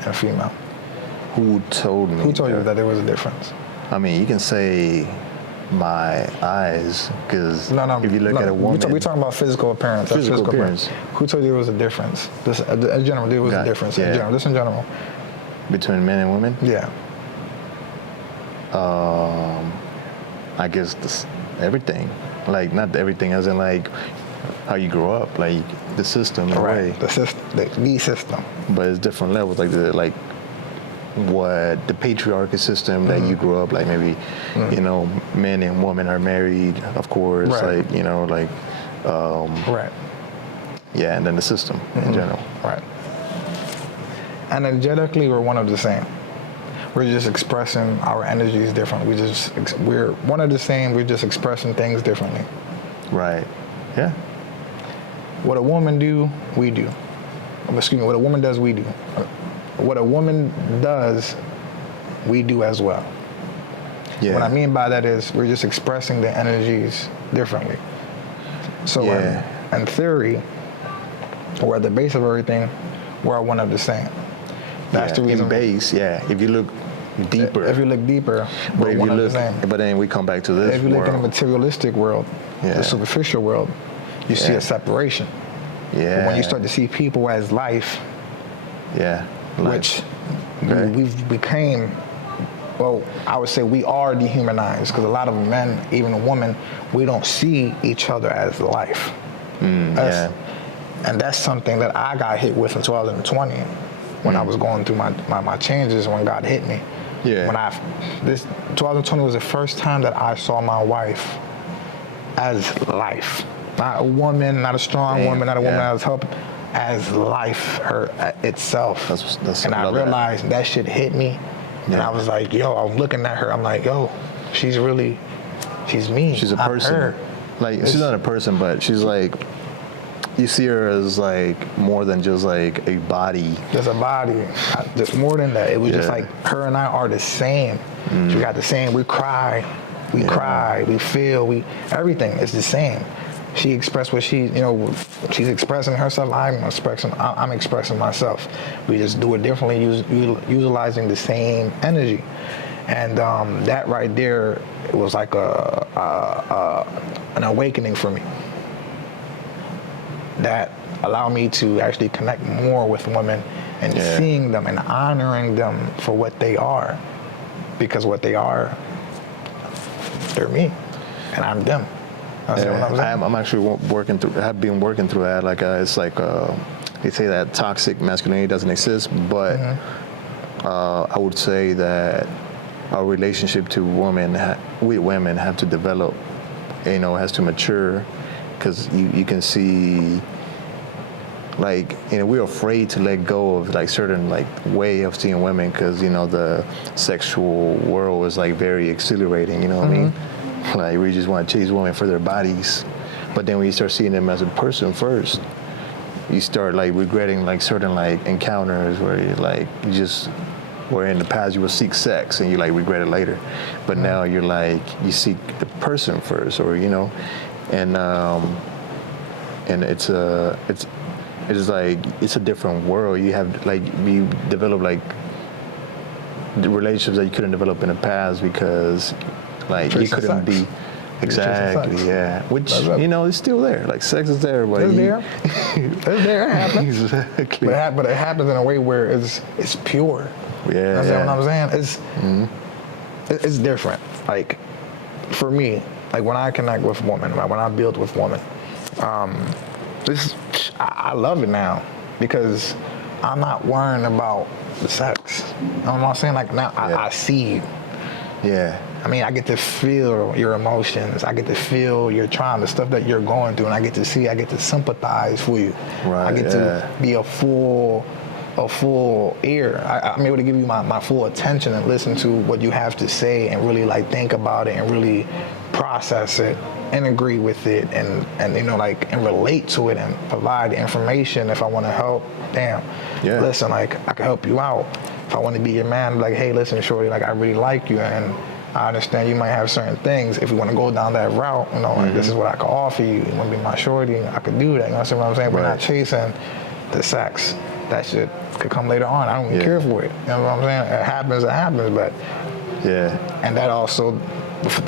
and female? Who told me? Who told you that there was a difference? I mean, you can say my eyes, because if you look at a woman, we're talking about physical appearance. Physical appearance. Who told you there was a difference? In general, there was a difference. In general, just in general. Between men and women? Yeah. I guess everything. Like, not everything as in like how you grow up, like the system in a way. The system. But it's different levels, like what the patriarchal system that you grew up, like maybe, you know, men and women are married, of course, like, you know, like, yeah, and then the system in general. Right. And energetically, we're one of the same. We're just expressing our energies differently. We're one of the same. We're just expressing things differently. Right. Yeah. What a woman do, we do. Excuse me. What a woman does, we do. What a woman does, we do as well. Yeah. What I mean by that is we're just expressing the energies differently. So in theory, or at the base of everything, we're one of the same. That's the reason. In base, if you look deeper. If you look deeper, but if one you of look, the same. but then we come back to this. If you look in the materialistic world, the superficial world, you see a separation. Yeah. But when you start to see people as life, which we've became, well, I would say we are dehumanized, because a lot of men, even a woman, we don't see each other as life. And that's something that I got hit with in 2020 when I was going through my changes, when God hit me. Yeah. 2020 was the first time that I saw my wife as life. Not a woman, not a strong woman, not a woman that was helping, as life itself. And I realized that shit hit me. And I was like, yo, I'm looking at her, I'm like, yo, she's me. She's a person. Her. Like, she's not a person, but she's like, you see her as like more than just like a body. Just a body. Just more than that. It was just like her and I are the same. We got the same. We cry. We cry. We feel. Everything is the same. She expressed what she's expressing herself. I'm expressing myself. We just do it differently, utilizing the same energy. And that right there, it was like an awakening for me. That allowed me to actually connect more with women and seeing them and honoring them for what they are. Because what they are, they're me, and I'm them. I'm actually working through. I've been working through that. Like it's like they say that toxic masculinity doesn't exist, but I would say that our relationship to women, we women, have to develop. Has to mature, because you can see. Like, we're afraid to let go of like certain like way of seeing women, because the sexual world is like very exhilarating. You know what I mean? Like, we just want to chase women for their bodies, but then when you start seeing them as a person first, you start like regretting like certain like encounters where where in the past you will seek sex and you like regret it later, but now you're like you seek the person first, or and it's like it's a different world. You have like you develop like the relationships that you couldn't develop in the past because. Like, you couldn't be exactly, which is still there. Like, sex is there, but it's there. It's there. It happens. Exactly. But it happens in a way where it's pure. Yeah. You know what I'm saying? It's different. Like, for me, like when I connect with women, like when I build with women, I love it now, because I'm not worrying about the sex. You know what I'm saying? Like, now I see you. Yeah. I mean, I get to feel your emotions. I get to feel your trauma, the stuff that you're going through, and I get to sympathize for you. Right. I get to be a full ear. I'm able to give you my full attention and listen to what you have to say and really like think about it and really process it and agree with it and relate to it and provide information if I want to help. Listen, like I can help you out. If I want to be your man, like, hey, listen, shorty, like I really like you and I understand you might have certain things. If you want to go down that route, like this is what I can offer you. You want to be my shorty, I could do that. You know what I'm saying? We're not chasing the sex. That shit could come later on. I don't even care for it. You know what I'm saying? It happens, but and that also,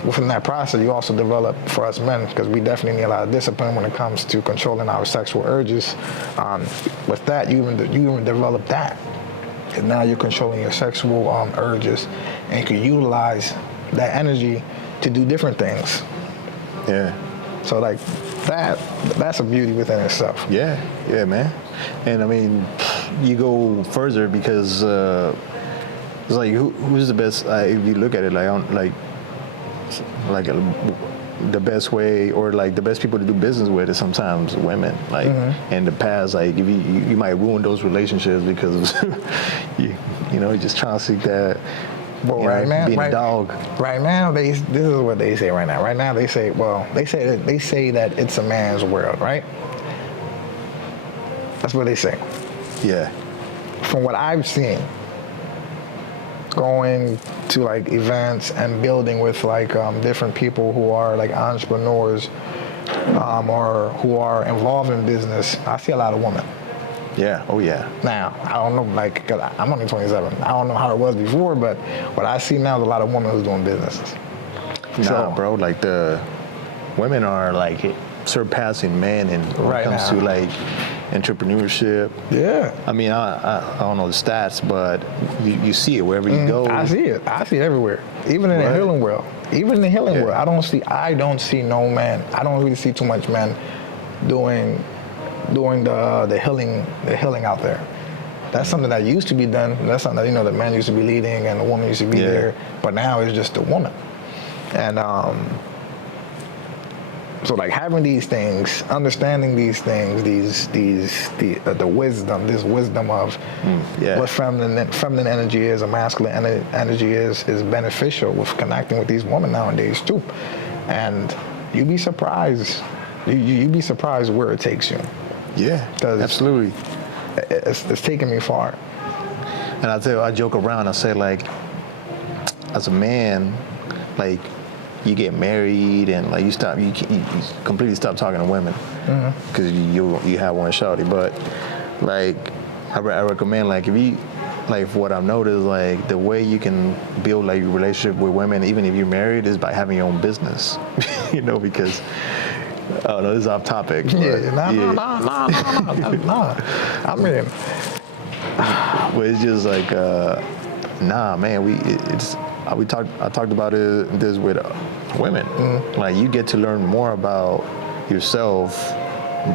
within that process, you also develop, for us men, because we definitely need a lot of discipline when it comes to controlling our sexual urges. With that, you even develop that. And now you're controlling your sexual urges, and you can utilize that energy to do different things. Yeah. So like that's a beauty within itself. Yeah, man. And I mean, you go further because it's like who's the best? If you look at it, the best way or like the best people to do business with is sometimes women. Like in the past, like if you might ruin those relationships because you know, just trying to seek that. Well, being a dog. Right now, this is what they say right now. Right now, they say that it's a man's world, right? That's what they say. Yeah. From what I've seen, going to like events and building with like different people who are like entrepreneurs or who are involved in business, I see a lot of women. Yeah. Oh, yeah. Now, I don't know, like, 'cause I'm only 27. I don't know how it was before, but what I see now is a lot of women who's doing businesses. Nah, bro, like the women are like surpassing men when it comes to like entrepreneurship. Yeah. I mean, I don't know the stats, but you see it wherever you go. I see it. I see it everywhere. Even in the healing world. Even in the healing world. I don't see no man. I don't really see too much men doing the healing out there. That's something that used to be done. That's something that, you know, the man used to be leading and the woman used to be there. But now it's just the woman. And so like having these things, understanding these things, the wisdom, this wisdom of what feminine energy is, or masculine energy is beneficial with connecting with these women nowadays too. And you'd be surprised. You'd be surprised where it takes you. Yeah, absolutely. It's taken me far. And I joke around. I say like, as a man, like you get married and like you completely stop talking to women because you have one shawty. But like I recommend like if you like what I've noticed like the way you can build like a relationship with women even if you're married is by having your own business. You know, because. Oh no, this is off topic. No. I mean, but it's just like, nah, man. I talked about this with women. Like you get to learn more about yourself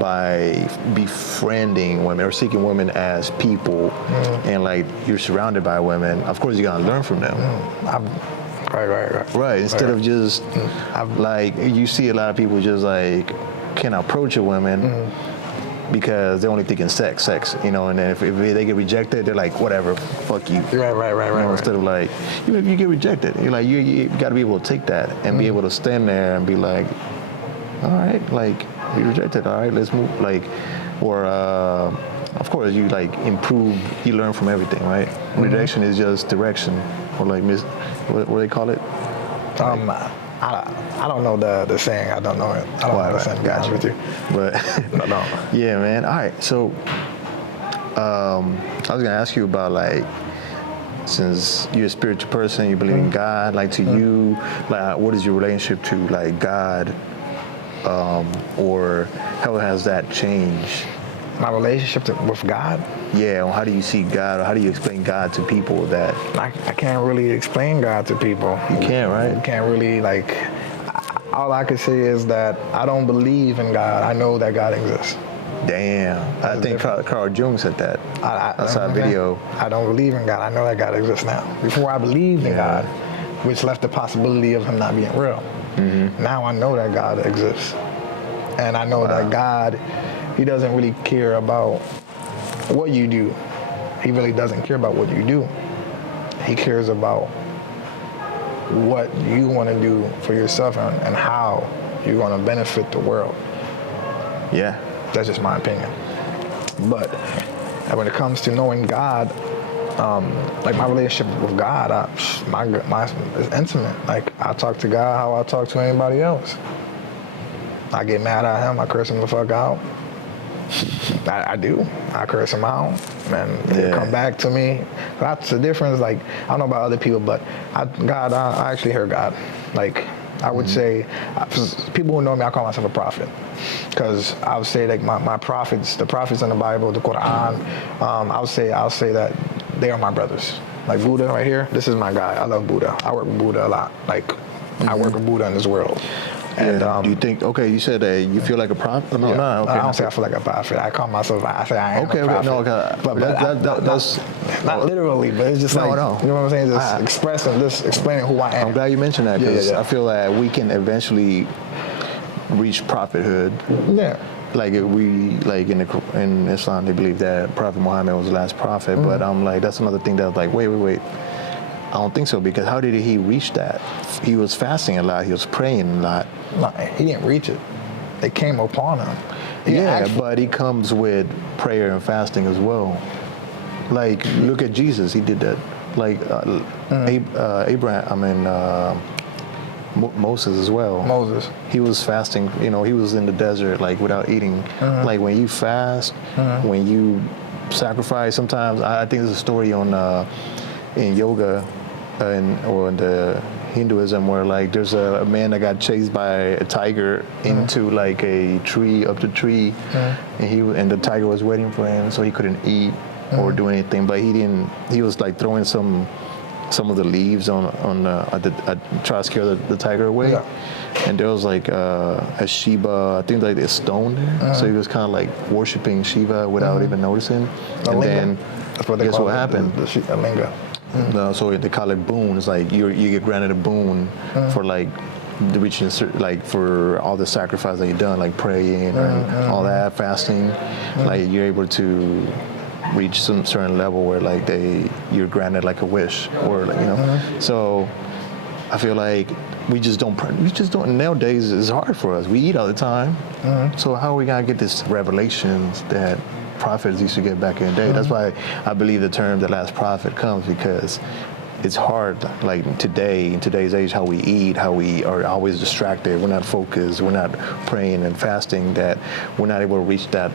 by befriending women or seeking women as people, and like you're surrounded by women. Of course, you gotta learn from them. Right. Instead of just like you see a lot of people just like can approach a woman because they're only thinking sex, you know, and then if they get rejected, they're like, whatever, fuck you. Right. Instead of like, even if you get rejected, you're like, you got to be able to take that and be able to stand there and be like, all right, like we rejected, all right, let's move, like, or of course you like improve, you learn from everything, right? Rejection is just direction, or like what do they call it? I don't know the saying. I don't know it. I don't know the saying. Got you. With you. But no. Yeah, man. All right. So I was gonna ask you about like, since you're a spiritual person, you believe in God. Like to you, like what is your relationship to like God, or how has that changed? My relationship with God? Yeah, or how do you see God, or how do you explain God to people that... I can't really explain God to people. You can't, right? You can't really, like... All I can say is that I don't believe in God. I know that God exists. Damn. I think Carl Jung said that. I saw a video. I don't believe in God. I know that God exists now. Before I believed in God, which left the possibility of him not being real. Now I know that God exists. And I know that God... He doesn't really care about what you do. He really doesn't care about what you do. He cares about what you want to do for yourself and how you're going to benefit the world. Yeah. That's just my opinion. But when it comes to knowing God, like my relationship with God, it's intimate. Like I talk to God how I talk to anybody else. I get mad at him, I curse him the fuck out. I do. I curse him out, and they come back to me. That's the difference. Like I don't know about other people, but I actually hear God. Like I would say, people who know me, I call myself a prophet, because I would say like my prophets, the prophets in the Bible, the Quran. I'll say that they are my brothers. Like Buddha right here, this is my guy. I love Buddha. I work with Buddha a lot. Like I work with Buddha in this world. And Do you think? Okay, you said that you feel like a prophet. No, yeah, no. Okay, I don't say I feel like a prophet. I call myself. I say I am Okay, a okay, prophet. no, okay. But That's not literally, but it's just No, like no. you know what I'm saying. Just explaining who I am. I'm glad you mentioned that because Yeah. I feel that we can eventually reach prophethood. Yeah. Like if we like in Islam, they believe that Prophet Muhammad was the last prophet. But I'm like, that's another thing that's like, wait. I don't think so because how did he reach that? He was fasting a lot. He was praying a lot. No, he didn't reach it. It came upon him. But he comes with prayer and fasting as well. Like, look at Jesus. He did that. Like Moses as well. Moses. He was fasting. You know, he was in the desert, like without eating. Like when you fast, when you sacrifice. Sometimes I think there's a story on in yoga or in the Hinduism where like there's a man that got chased by a tiger into like a tree, up the tree, and the tiger was waiting for him, so he couldn't eat or do anything. But he didn't. He was like throwing some of the leaves on try to scare the tiger away. Yeah. And there was like a Shiva, I think like a stone there. So he was kind of like worshiping Shiva without even noticing. And then That's what they guess call what it, happened? The linga. No, so they call it boon. It's like you get granted a boon for like reaching like for all the sacrifice that you've done, like praying and all that, fasting. Like you're able to reach some certain level where like you're granted like a wish or like, you know. So I feel like we just don't nowadays it's hard for us. We eat all the time. So how are we gonna get this revelations that prophets used to get back in the day? That's why I believe the term the last prophet comes, because it's hard, like today, in today's age, how we eat, how we are always distracted, we're not focused, we're not praying and fasting, that we're not able to reach that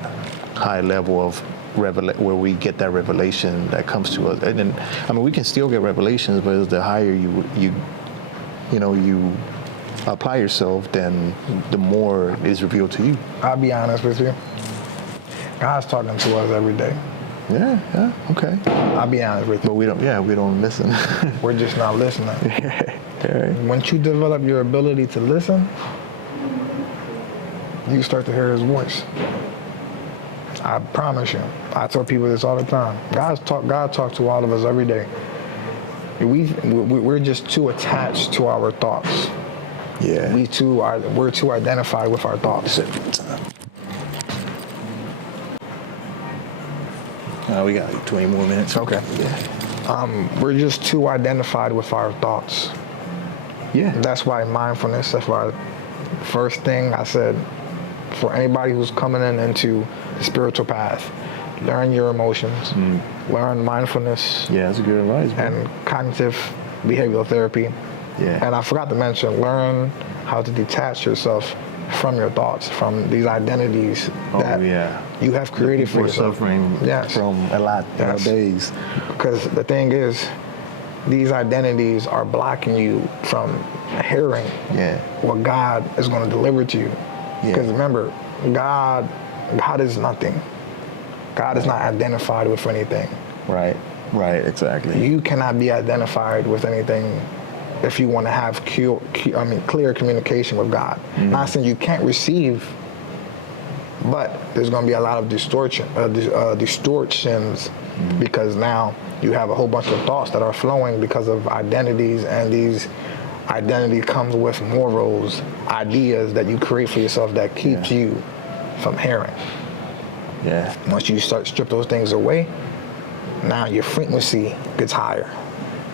high level of where we get that revelation that comes to us. And then, I mean, we can still get revelations, but as the higher you apply yourself, then the more is revealed to you. I'll be honest with you. God's talking to us every day. Yeah, okay. I'll be honest with you. But we don't listen. We're just not listening. Right. Once you develop your ability to listen, you start to hear his voice. I promise you. I tell people this all the time. God talks to all of us every day. We're just too attached to our thoughts. Yeah. We're too identified with our thoughts. We got like 20 more minutes. Okay. Yeah. We're just too identified with our thoughts. Yeah. That's why mindfulness, that's why first thing I said, for anybody who's coming into the spiritual path, learn your emotions, learn mindfulness. Yeah, that's a good advice, bro. And cognitive behavioral therapy. Yeah. And I forgot to mention, learn how to detach yourself from your thoughts, from these identities that you have created for yourself. Suffering from a lot nowadays. Because the thing is, these identities are blocking you from hearing what God is going to deliver to you. Because remember, God is nothing. God is not identified with anything. Right, exactly. You cannot be identified with anything if you want to have clear communication with God. Not saying you can't receive, but there's going to be a lot of distortions because now you have a whole bunch of thoughts that are flowing because of identities, and these identity comes with morals, ideas that you create for yourself that keeps you from hearing. Yeah. Once you start strip those things away, now your frequency gets higher.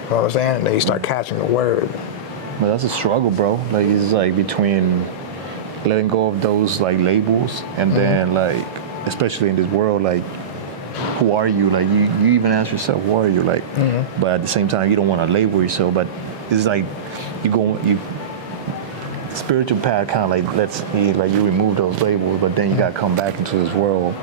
You know what I'm saying? Then you start catching the word. But that's a struggle, bro. Like it's like between letting go of those like labels and then like, especially in this world, like who are you? Like you even ask yourself, who are you? Like, but at the same time, you don't want to label yourself. But it's like spiritual path kind of like you remove those labels, but then you got to come back into this world.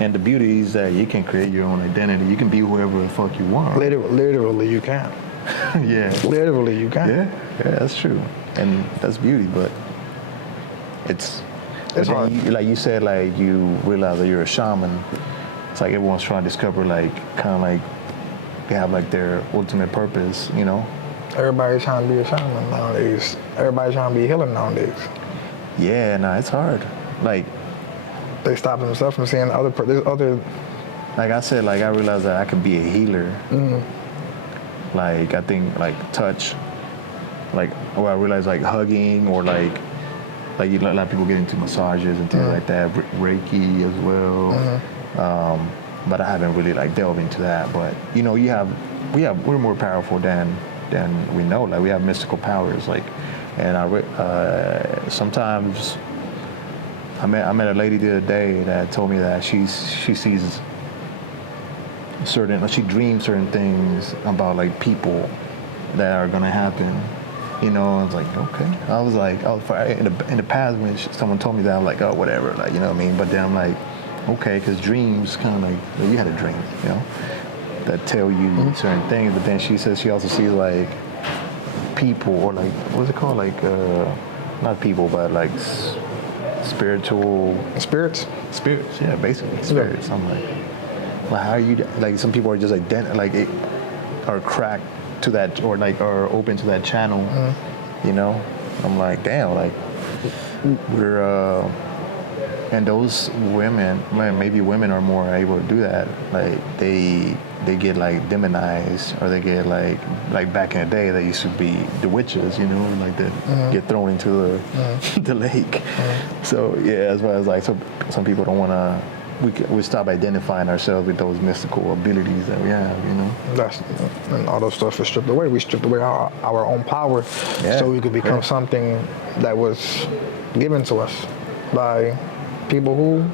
And the beauty is that you can create your own identity. You can be whoever the fuck you want. Literally, you can. Yeah. Literally, you can. Yeah, that's true. And that's beauty, but it's hard. Like you said, like you realize that you're a shaman. It's like everyone's trying to discover, like, kind of like they have like their ultimate purpose, you know? Everybody's trying to be a shaman nowadays. Everybody's trying to be a healer nowadays. Yeah, no, it's hard. Like They stop themselves from seeing there's other. like I said, like I realized that I could be a healer. Like I think like touch, like I realized like hugging or like a lot of people get into massages and things like that, Reiki as well. But I haven't really like delved into that. But you know, we're more powerful than we know. Like we have mystical powers. Like, and sometimes I met a lady the other day that told me that she sees she dreams certain things about like people that are gonna happen. You know, I was like, okay. I was like, in the past when someone told me that, I'm like, oh, whatever, like, you know what I mean? But then I'm like, okay, because dreams kind of like, well, you had a dream, you know, that tell you certain things. But then she says she also sees like people or like, what's it called? Like, not people, but like spiritual. Spirits? Spirits, yeah, basically spirits. I'm like, well, how are you, like some people are just are cracked to that or like are open to that channel, you know. I'm like, damn, like we're and those women, maybe women are more able to do that. Like they get like demonized, or they get like back in the day they used to be the witches, you know, like that get thrown into the lake. So yeah, that's why I was like, so some people don't want to. We stop identifying ourselves with those mystical abilities that we have, you know. And all those stuff is stripped away. We stripped away our own power, so we could become something that was given to us by people who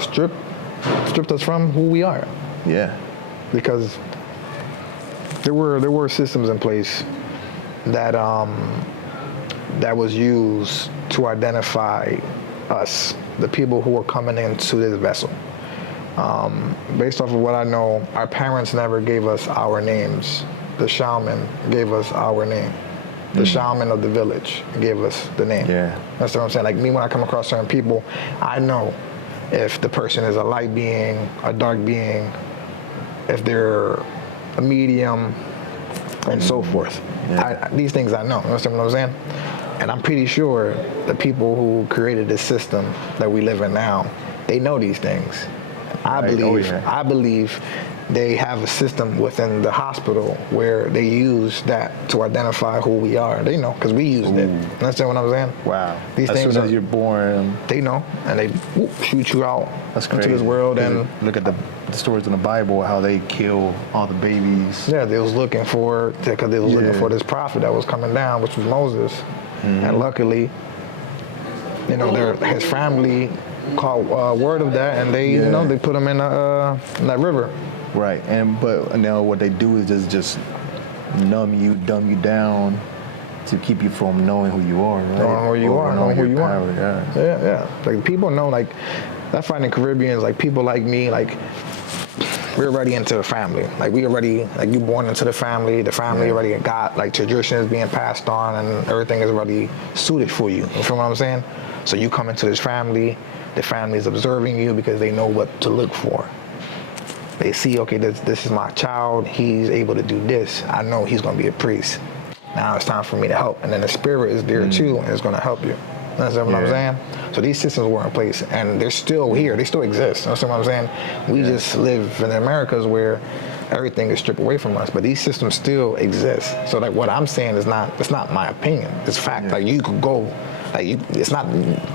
stripped us from who we are. Yeah. Because there were systems in place that that was used to identify us, the people who were coming into this vessel. Based off of what I know, our parents never gave us our names. The shaman gave us our name. The shaman of the village gave us the name. Yeah. That's what I'm saying. Like me, when I come across certain people, I know if the person is a light being, a dark being, if they're a medium, and so forth. Yeah. These things I know. You understand what I'm saying? And I'm pretty sure the people who created this system that we live in now, they know these things. I believe they have a system within the hospital where they use that to identify who we are. They know, because we used it. Understand what I'm saying? Wow. These as things soon as you're born, they know, and they shoot you out into this world. And look at the stories in the Bible, how they kill all the babies. Yeah, they was looking for, because they was looking for this prophet that was coming down, which was Moses. And luckily, you know, his family caught word of that, and they, you know, they put him in that river. Right, but now what they do is just dumb you down to keep you from knowing who you are, right? Knowing where you are, knowing who you are. Yeah. Like people know, like I find in Caribbeans, like people like me, like we're already into the family. Like we already, like you born into the family already got like traditions being passed on, and everything is already suited for you. You feel what I'm saying? So you come into this family, the family is observing you because they know what to look for. They see, okay, this is my child, he's able to do this. I know he's gonna be a priest. Now it's time for me to help. And then the spirit is there too, and it's gonna help you. That's what I'm saying? So these systems were in place, and they're still here. They still exist. That's what I'm saying? We just live in the Americas where everything is stripped away from us, but these systems still exist. So like what I'm saying is it's not my opinion. It's fact. Like you could go, it's not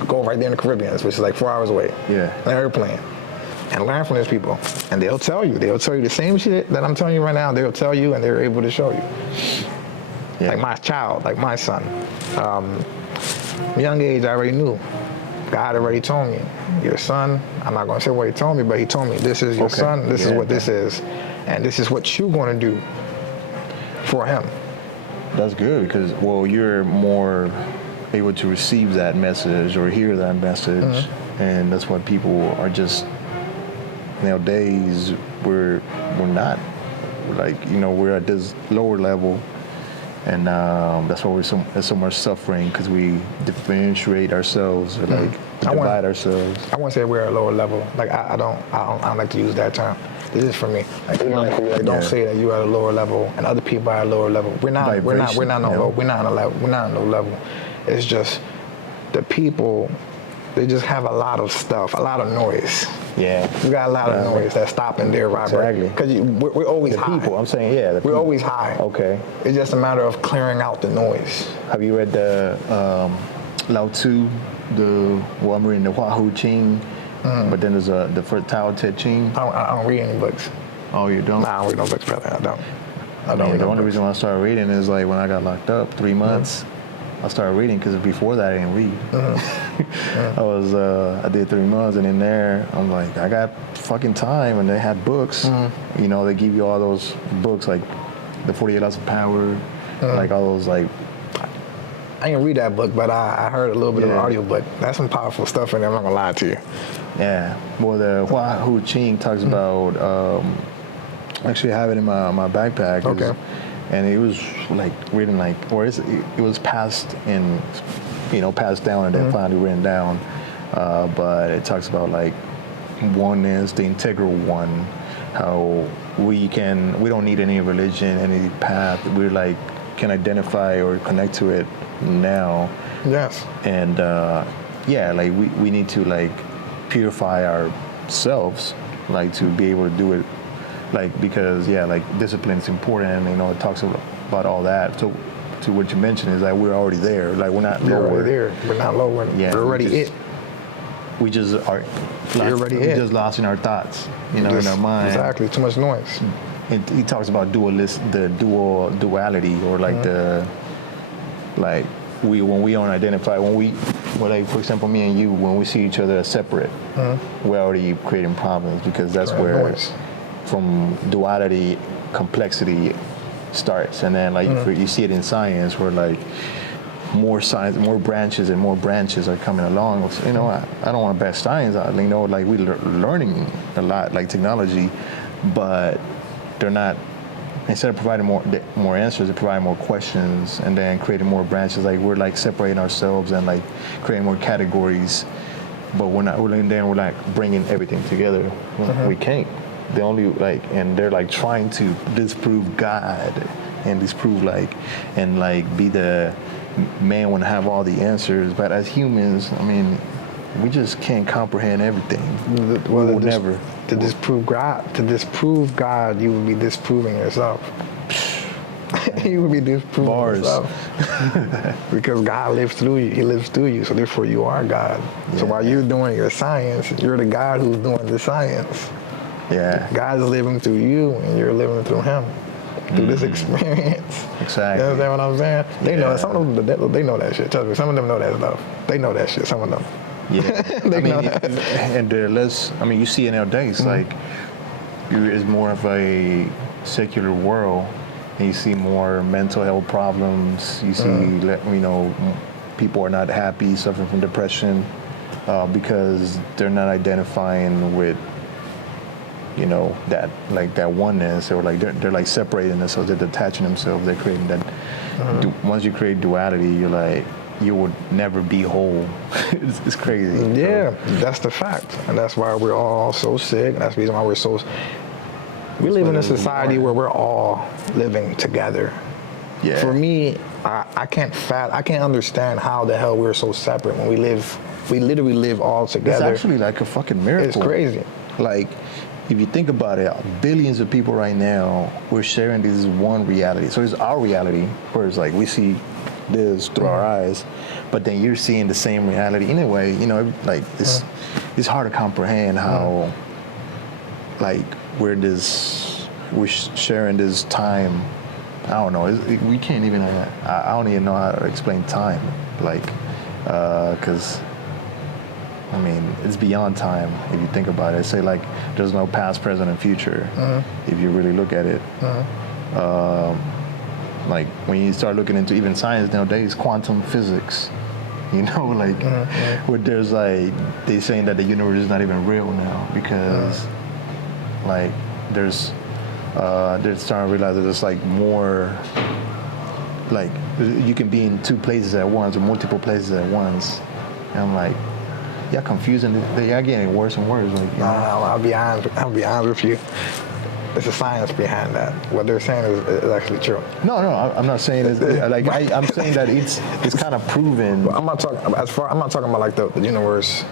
go right there in the Caribbean, which is like 4 hours away. Yeah. An airplane. And learn from these people. And they'll tell you the same shit that I'm telling you right now, they'll tell you, and they're able to show you. Yeah. Like my child, like my son. Young age, I already knew. God already told me, your son, I'm not gonna say what he told me, but he told me, this is your son, this is what this is. And this is what you're gonna do for him. That's good, because, well, you're more able to receive that message or hear that message. And that's what people are just, nowadays, we're not. Like, you know, we're at this lower level, and that's why there's so much suffering, because we differentiate ourselves. Like divide ourselves. I wouldn't say we're at a lower level. Like I don't like to use that term. This is for me. Like, don't say that you're at a lower level and other people are at a lower level. We're not on no level. It's just the people, they just have a lot of stuff, a lot of noise. Yeah. We got a lot of noise that's stopping their vibration. Exactly. Because we're always high. People, I'm saying, we're always high. Okay. It's just a matter of clearing out the noise. Have you read the Lao Tzu, I'm reading the Hua Hu Ching, but then there's the first Tao Te Ching. I don't read any books. Oh, you don't? Nah, I don't read no books, brother. I don't read The no only books. reason why I started reading is like when I got locked up, 3 months. I started reading because before that I didn't read. I did 3 months, and in there I'm like, I got fucking time, and they had books. You know, they give you all those books like the 48 Laws of Power, like all those like. I didn't read that book, but I heard a little bit of an audio book. That's some powerful stuff in there. I'm not gonna lie to you. Yeah. Well, the Hua Hu Ching talks about. Actually, I have it in my backpack. Okay. And it was like written like, it was passed in, passed down and then finally written down. But it talks about like oneness, the integral one, how we don't need any religion, any path. We're like, can identify or connect to it now. Yes. And like we need to like purify ourselves, like to be able to do it. Like, because, like discipline is important, and, it talks about all that. So, to what you mentioned is that we're already there. Like, we're not lower. We're already there. We're not lower. Yeah, we're already it. We just are. We're just lost in our thoughts, in our mind. Exactly. Too much noise. And he talks about the duality, or like when we don't identify, like for example, me and you, when we see each other as separate, we're already creating problems, because that's where. Noise. From duality, complexity starts, and then like you see it in science, where like more branches are coming along. I don't want to bash science out. Like we're learning a lot, like technology, but they're not. Instead of providing more answers, they provide more questions, and then creating more branches. Like we're like separating ourselves and like creating more categories, but we're not. We're like bringing everything together. We can't. They only and they're like trying to disprove God and disprove be the man when have all the answers. But as humans, we just can't comprehend everything. We'll never. To disprove God, you would be disproving yourself. You would be disproving yourself. Because God lives through you. He lives through you, so therefore you are God. Yeah. So while you're doing your science, you're the God who's doing the science. Yeah. God's living through you, and you're living through Him, through this experience. Exactly. You understand what I'm saying? They know that. Some of them, they know that shit. Trust me, some of them know that stuff. They know that shit. Some of them. Yeah. And they're less. You see it nowadays. Like, it's more of a secular world, and you see more mental health problems. You see, people are not happy, suffering from depression, because they're not identifying with. That oneness, or like they're like separating themselves, they're detaching themselves, they're creating that. Once you create duality, you're like, you would never be whole. It's crazy. Yeah, that's the fact, and that's why we're all so sick. That's the reason why we live in a society where we're all living together. Yeah. For me, I can't understand how the hell we're so separate when we literally live all together. It's actually like a fucking miracle. It's crazy. Like, if you think about it, billions of people right now, we're sharing this one reality. So it's our reality, where it's like we see this through our eyes, but then you're seeing the same reality in a way. It's hard to comprehend how, we're sharing this time. I don't know. We can't even. I don't even know how to explain time, because. It's beyond time if you think about it. Say there's no past, present, and future if you really look at it. When you start looking into even science nowadays, quantum physics, where there's they saying that the universe is not even real now, because they're starting to realize that there's more, you can be in two places at once or multiple places at once. And I'm like, Y'all confusing. They are getting worse and worse. Like, I'll be honest with you. There's a science behind that. What they're saying is actually true. No, I'm not saying it's like I'm saying that it's kind of proven. I'm not talking about like the universe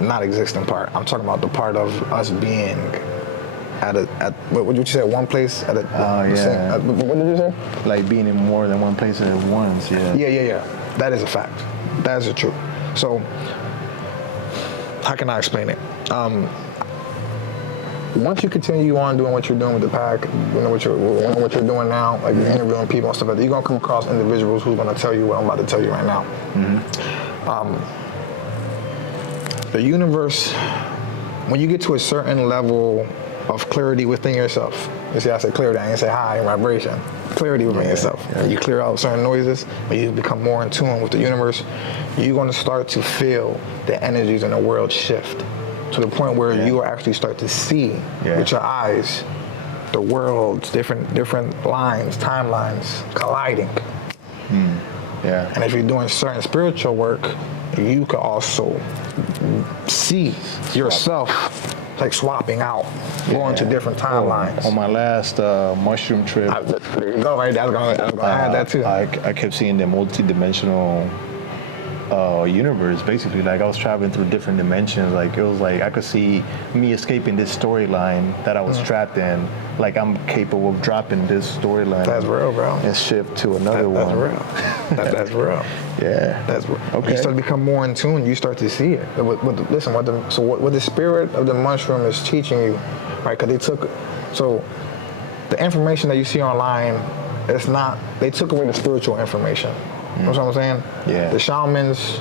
not existing part. I'm talking about the part of us being at what did you say? One place at a. What did you say? Like being in more than one place at once. Yeah. Yeah. That is a fact. That is the truth. So how can I explain it? Once you continue on doing what you're doing with the pack, what you're doing now, like interviewing people and stuff like that, you're gonna come across individuals who's gonna tell you what I'm about to tell you right now. The universe, when you get to a certain level of clarity within yourself, you see, I said clarity, I didn't say high vibration. Clarity within yourself. And you clear out certain noises, when you become more in tune with the universe, you're gonna start to feel the energies in the world shift. To the point where you will actually start to see with your eyes the world's different lines, timelines colliding. Yeah. And if you're doing certain spiritual work, you can also see yourself like swapping out, going to different timelines. On my last mushroom trip, there you go, right? I was gonna add that too. I kept seeing the multi-dimensional universe. Basically, like I was traveling through different dimensions. Like it was like I could see me escaping this storyline that I was trapped in. Like I'm capable of dropping this storyline. That's real, bro. And shift to another That's one. real. That's real. Yeah. That's real. Okay. You start to become more in tune. You start to see it. What the spirit of the mushroom is teaching you, right? Because so the information that you see online, it's not. They took away the spiritual information. You know what I'm saying? Yeah. The shamans,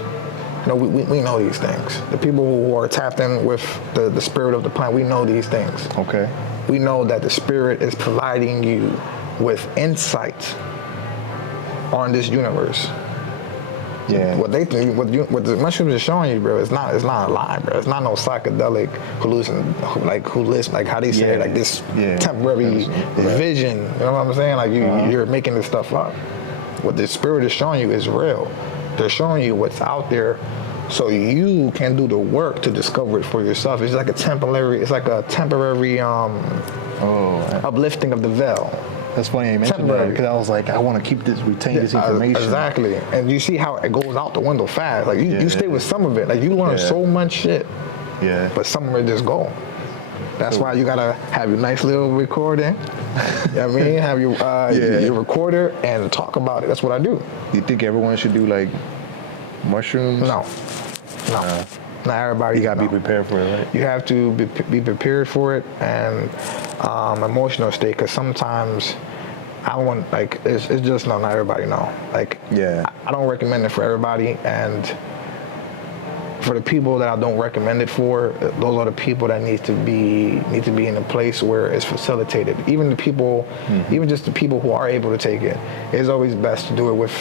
we know these things. The people who are tapped in with the spirit of the plant, we know these things. Okay. We know that the spirit is providing you with insight on this universe. Yeah. What they think, what the mushrooms are showing you, bro, it's not a lie, bro. It's not no psychedelic like how they say it, like this temporary vision. You know what I'm saying? Like you're making this stuff up. What the spirit is showing you is real. They're showing you what's out there, so you can do the work to discover it for yourself. It's like a temporary uplifting of the veil. That's funny you mentioned that, because I was like, I want to retain this information. Exactly. And you see how it goes out the window fast. Like you stay with some of it. Like you learn so much shit. Yeah. But some of it just go. That's why you gotta have your nice little recording. You know what I mean? Have your recorder and talk about it. That's what I do. You think everyone should do like mushrooms? No. Not everybody. You gotta be prepared for it, right? You have to be prepared for it, and emotional state. Because sometimes it's just not everybody know. Like I don't recommend it for everybody, and for the people that I don't recommend it for, those are the people that need to be in a place where it's facilitated. Even the people, even just the people who are able to take it, it's always best to do it with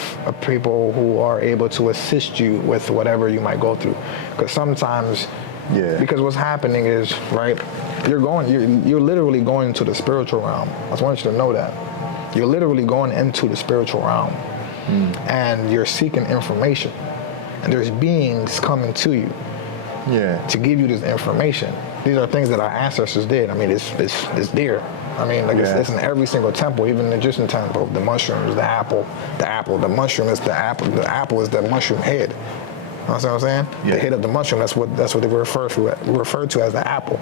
people who are able to assist you with whatever you might go through. Because sometimes, because what's happening is, right, you're literally going into the spiritual realm. I just want you to know that. You're literally going into the spiritual realm, and you're seeking information. And there's beings coming to you to give you this information. These are things that our ancestors did. I mean, it's there. I mean, like it's in every single temple, even the Egyptian temple. The mushrooms, the apple, the mushroom is the apple. The apple is the mushroom head. You know what I'm saying? The head of the mushroom. That's what they refer to as the apple.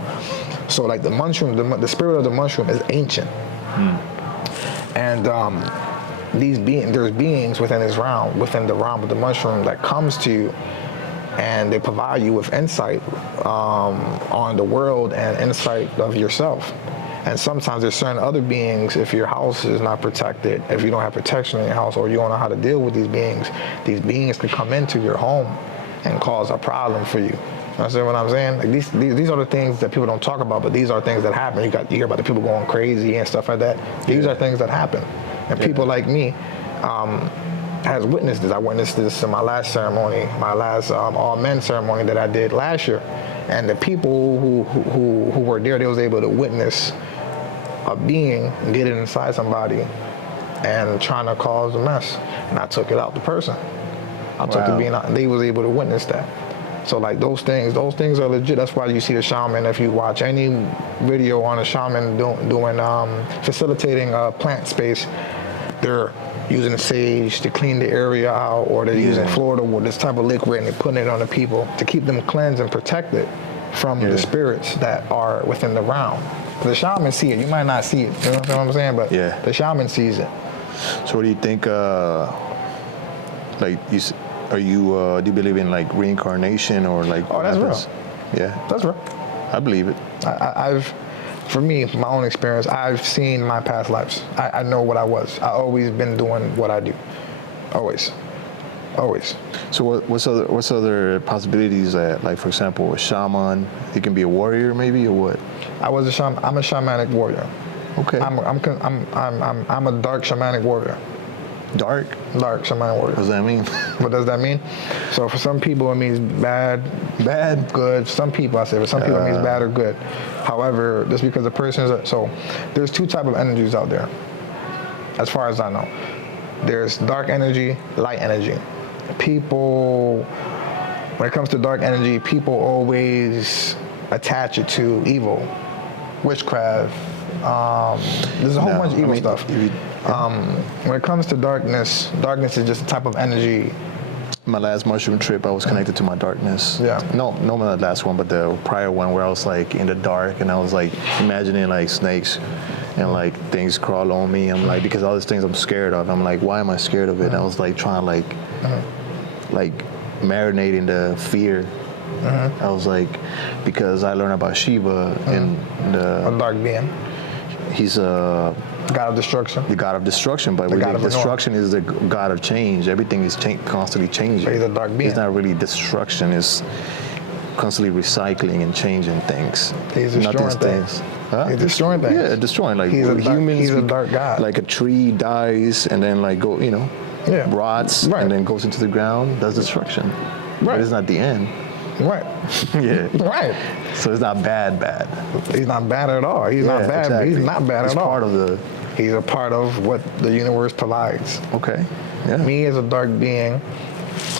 So like the mushroom, the spirit of the mushroom is ancient, and there's beings within this realm, within the realm of the mushroom that comes to you, and they provide you with insight on the world and insight of yourself. And sometimes there's certain other beings, if your house is not protected, if you don't have protection in your house, or you don't know how to deal with these beings can come into your home and cause a problem for you. You understand what I'm saying? Like these are the things that people don't talk about, but these are things that happen. You hear about the people going crazy and stuff like that. These are things that happen. And people like me has witnessed this. I witnessed this in my last ceremony, my last all men ceremony that I did last year. And the people who were there, they was able to witness a being get it inside somebody and trying to cause a mess. And I took it out the person. I took the being out, and they was able to witness that. So like those things are legit. That's why you see the shaman. If you watch any video on a shaman doing facilitating a plant space, they're using sage to clean the area out, or they're using Florida with this type of liquid and they're putting it on the people to keep them cleansed and protected from the spirits that are within the realm. The shaman see it. You might not see it. You know what I'm saying? But the shaman sees it. So what do you think? Like you. Do you believe in like reincarnation or like? Oh, that's real. Yeah, that's real. I believe it. For me, my own experience, I've seen my past lives. I know what I was. I always been doing what I do. Always. So what's other possibilities that, like for example, a shaman? He can be a warrior, maybe, or what? I'm a shamanic warrior. Okay. I'm a dark shamanic warrior. Dark shamanic warrior. What does that mean? What does that mean? So for some people it means bad, good. Some people it means bad or good. However, just because the person is so there's two type of energies out there, as far as I know. There's dark energy, light energy. People, when it comes to dark energy, people always attach it to evil, witchcraft. There's a whole bunch of evil stuff. When it comes to darkness is just a type of energy. My last mushroom trip, I was connected to my darkness. Yeah. No, not the last one, but the prior one where I was like in the dark and I was like imagining like snakes and like things crawl on me. I'm like, because all these things I'm scared of. I'm like, why am I scared of it? And I was like trying to like marinate in the fear. I was like, because I learned about Shiva and a dark being. He's a god of destruction. The god of destruction, but destruction is the god of change. Everything is constantly changing. But he's a dark being. It's not really destruction. It's constantly recycling and changing things. He's destroying things. Huh? He's destroying things. Yeah, destroying. Like humans. He's a dark god. Like a tree dies and then like rots and then goes into the ground. That's destruction. Right. But it's not the end. Right. Yeah. Right. So it's not bad. He's not bad at all. He's not bad. Exactly. He's not bad at all. Part of the. He's a part of what the universe provides. Okay. Yeah. Me as a dark being,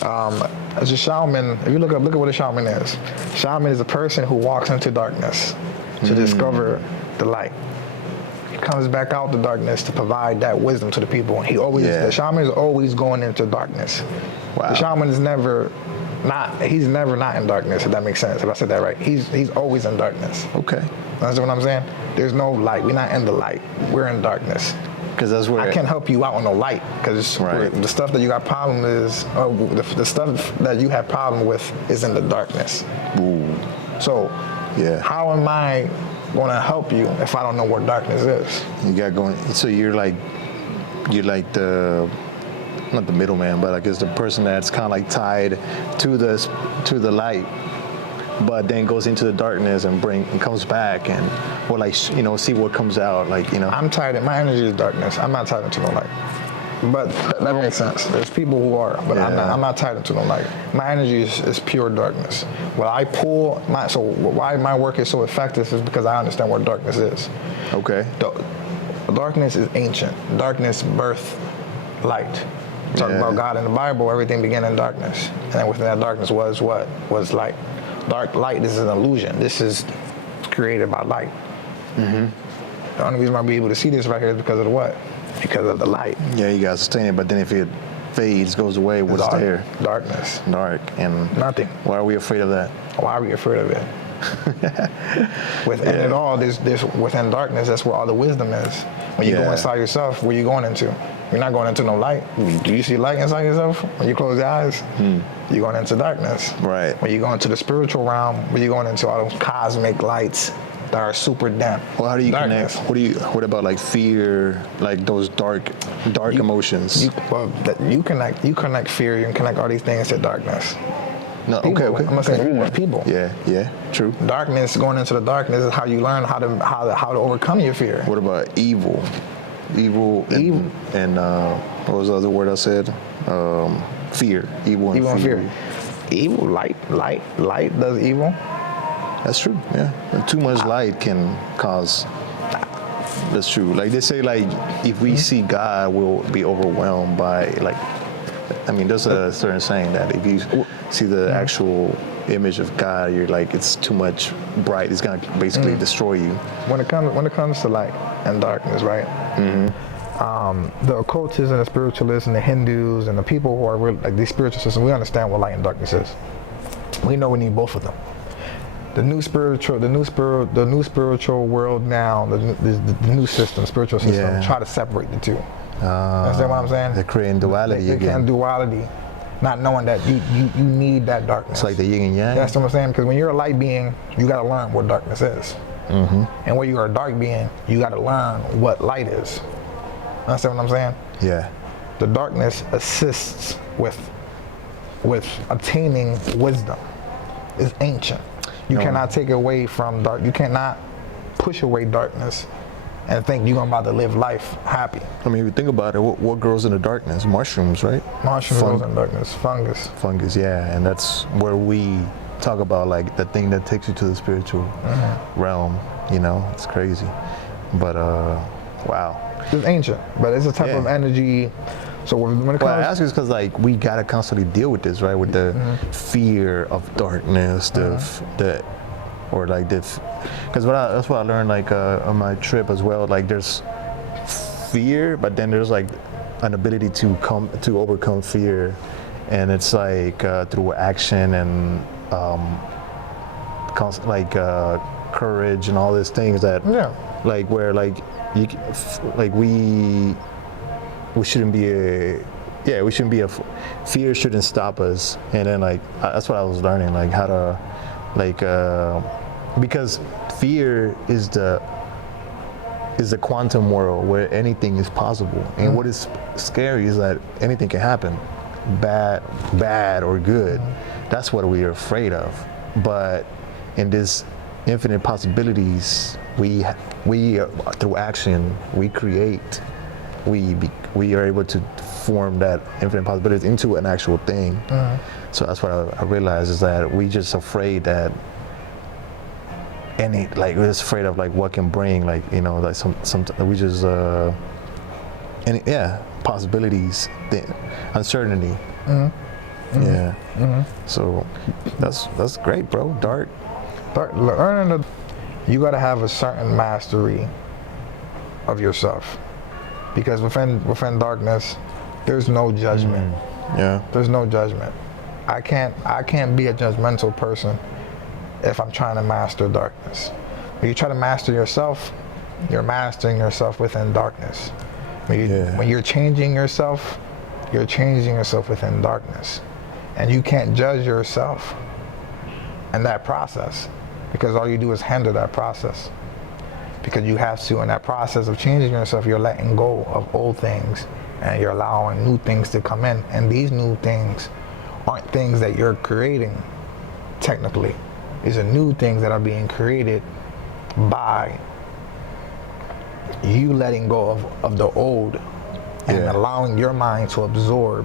as a shaman, if you look at what a shaman is. Shaman is a person who walks into darkness to discover the light. He comes back out the darkness to provide that wisdom to the people. And the shaman is always going into darkness. Wow. The shaman is never not in darkness, if that makes sense. If I said that right. He's always in darkness. Okay. That's what I'm saying? There's no light. We're not in the light. We're in darkness. Because that's where I can't help you out on no light. Because the stuff that you got problem is, the stuff that you have problem with is in the darkness. Ooh. So, how am I going to help you if I don't know what darkness is? You got going. So you're like the. Not the middleman, but I guess the person that's kind of like tied to the light, but then goes into the darkness and comes back and see what comes out. I'm tied. My energy is darkness. I'm not tied into no light. But that makes sense. There's people who are, but I'm not tied into no light. My energy is pure darkness. What I pull why my work is so effective is because I understand what darkness is. Okay. Darkness is ancient. Darkness birthed light. Talking about God in the Bible, everything began in darkness. And then within that darkness was what? Was light. Dark light is an illusion. This is created by light. Mm-hmm. The only reason why we're able to see this right here is because of the what? Because of the light. Yeah, you gotta sustain it, but then if it fades, goes away, what's there? Darkness. Dark. And nothing. Why are we afraid of that? Why are we afraid of it? Within it all, there's within darkness, that's where all the wisdom is. When you go inside yourself, where you going into? You're not going into no light. Do you see light inside yourself? When you close your eyes, you're going into darkness. Right. When you go into the spiritual realm, when you're going into all those cosmic lights that are super dim. Well, how do you connect? What about like fear, like those dark emotions? You connect fear, you can connect all these things to darkness. No, people, okay. I'm saying people. Yeah, true. Darkness, going into the darkness is how you learn how to overcome your fear. What about evil? Evil and what was the other word I said? Fear. Evil and fear. Evil, light does evil. That's true. Yeah, and too much light can cause. That's true. Like they say, like if we see God, we'll be overwhelmed by like. I mean, there's a certain saying that if you see the actual image of God, you're like, it's too much bright. It's gonna basically destroy you. When it comes to light and darkness, right? The occultists and the spiritualists and the Hindus and the people who are really, like these spiritual systems, we understand what light and darkness is. We know we need both of them. The new spiritual world now, the new system, spiritual system, try to separate the two. Understand what I'm saying? They're creating duality They again. can't duality, not knowing that you need that darkness. It's like the yin and yang. That's what I'm saying. Because when you're a light being, you got to learn what darkness is. And when you're a dark being, you got to learn what light is. Understand what I'm saying? Yeah. The darkness assists with attaining wisdom. It's ancient. You cannot take away from dark. You cannot push away darkness and think you're about to live life happy. I mean, if you think about it, what grows in the darkness? Mushrooms, right? Mushrooms grows in darkness. Fungus. Fungus, yeah. And that's where we talk about like the thing that takes you to the spiritual realm. You know, it's crazy. But wow. It's ancient, but it's a type of energy. So when it comes, well, I ask you because like we gotta constantly deal with this, right? With the fear of darkness, because that's what I learned like on my trip as well. Like there's fear, but then there's like an ability to overcome fear, and it's like through action and courage and all these things that like where like you like we shouldn't be fear shouldn't stop us. And then like that's what I was learning, like how to like because fear is the quantum world where anything is possible. And what is scary is that anything can happen, bad or good. That's what we are afraid of. But in this infinite possibilities, we through action we create. We are able to form that infinite possibilities into an actual thing. So that's what I realized, is that we just afraid that we're just afraid of like what can bring, like, you know, like some we just possibilities, uncertainty. So that's great, bro. Dark. Learning you got to have a certain mastery of yourself. Because within darkness, there's no judgment. There's no judgment. I can't be a judgmental person if I'm trying to master darkness. When you try to master yourself, you're mastering yourself within darkness. When you're changing yourself within darkness. And you can't judge yourself in that process, because all you do is hinder that process. Because you have to, in that process of changing yourself, you're letting go of old things and you're allowing new things to come in. And these new things aren't things that you're creating, technically. These are new things that are being created by you letting go of the old and allowing your mind to absorb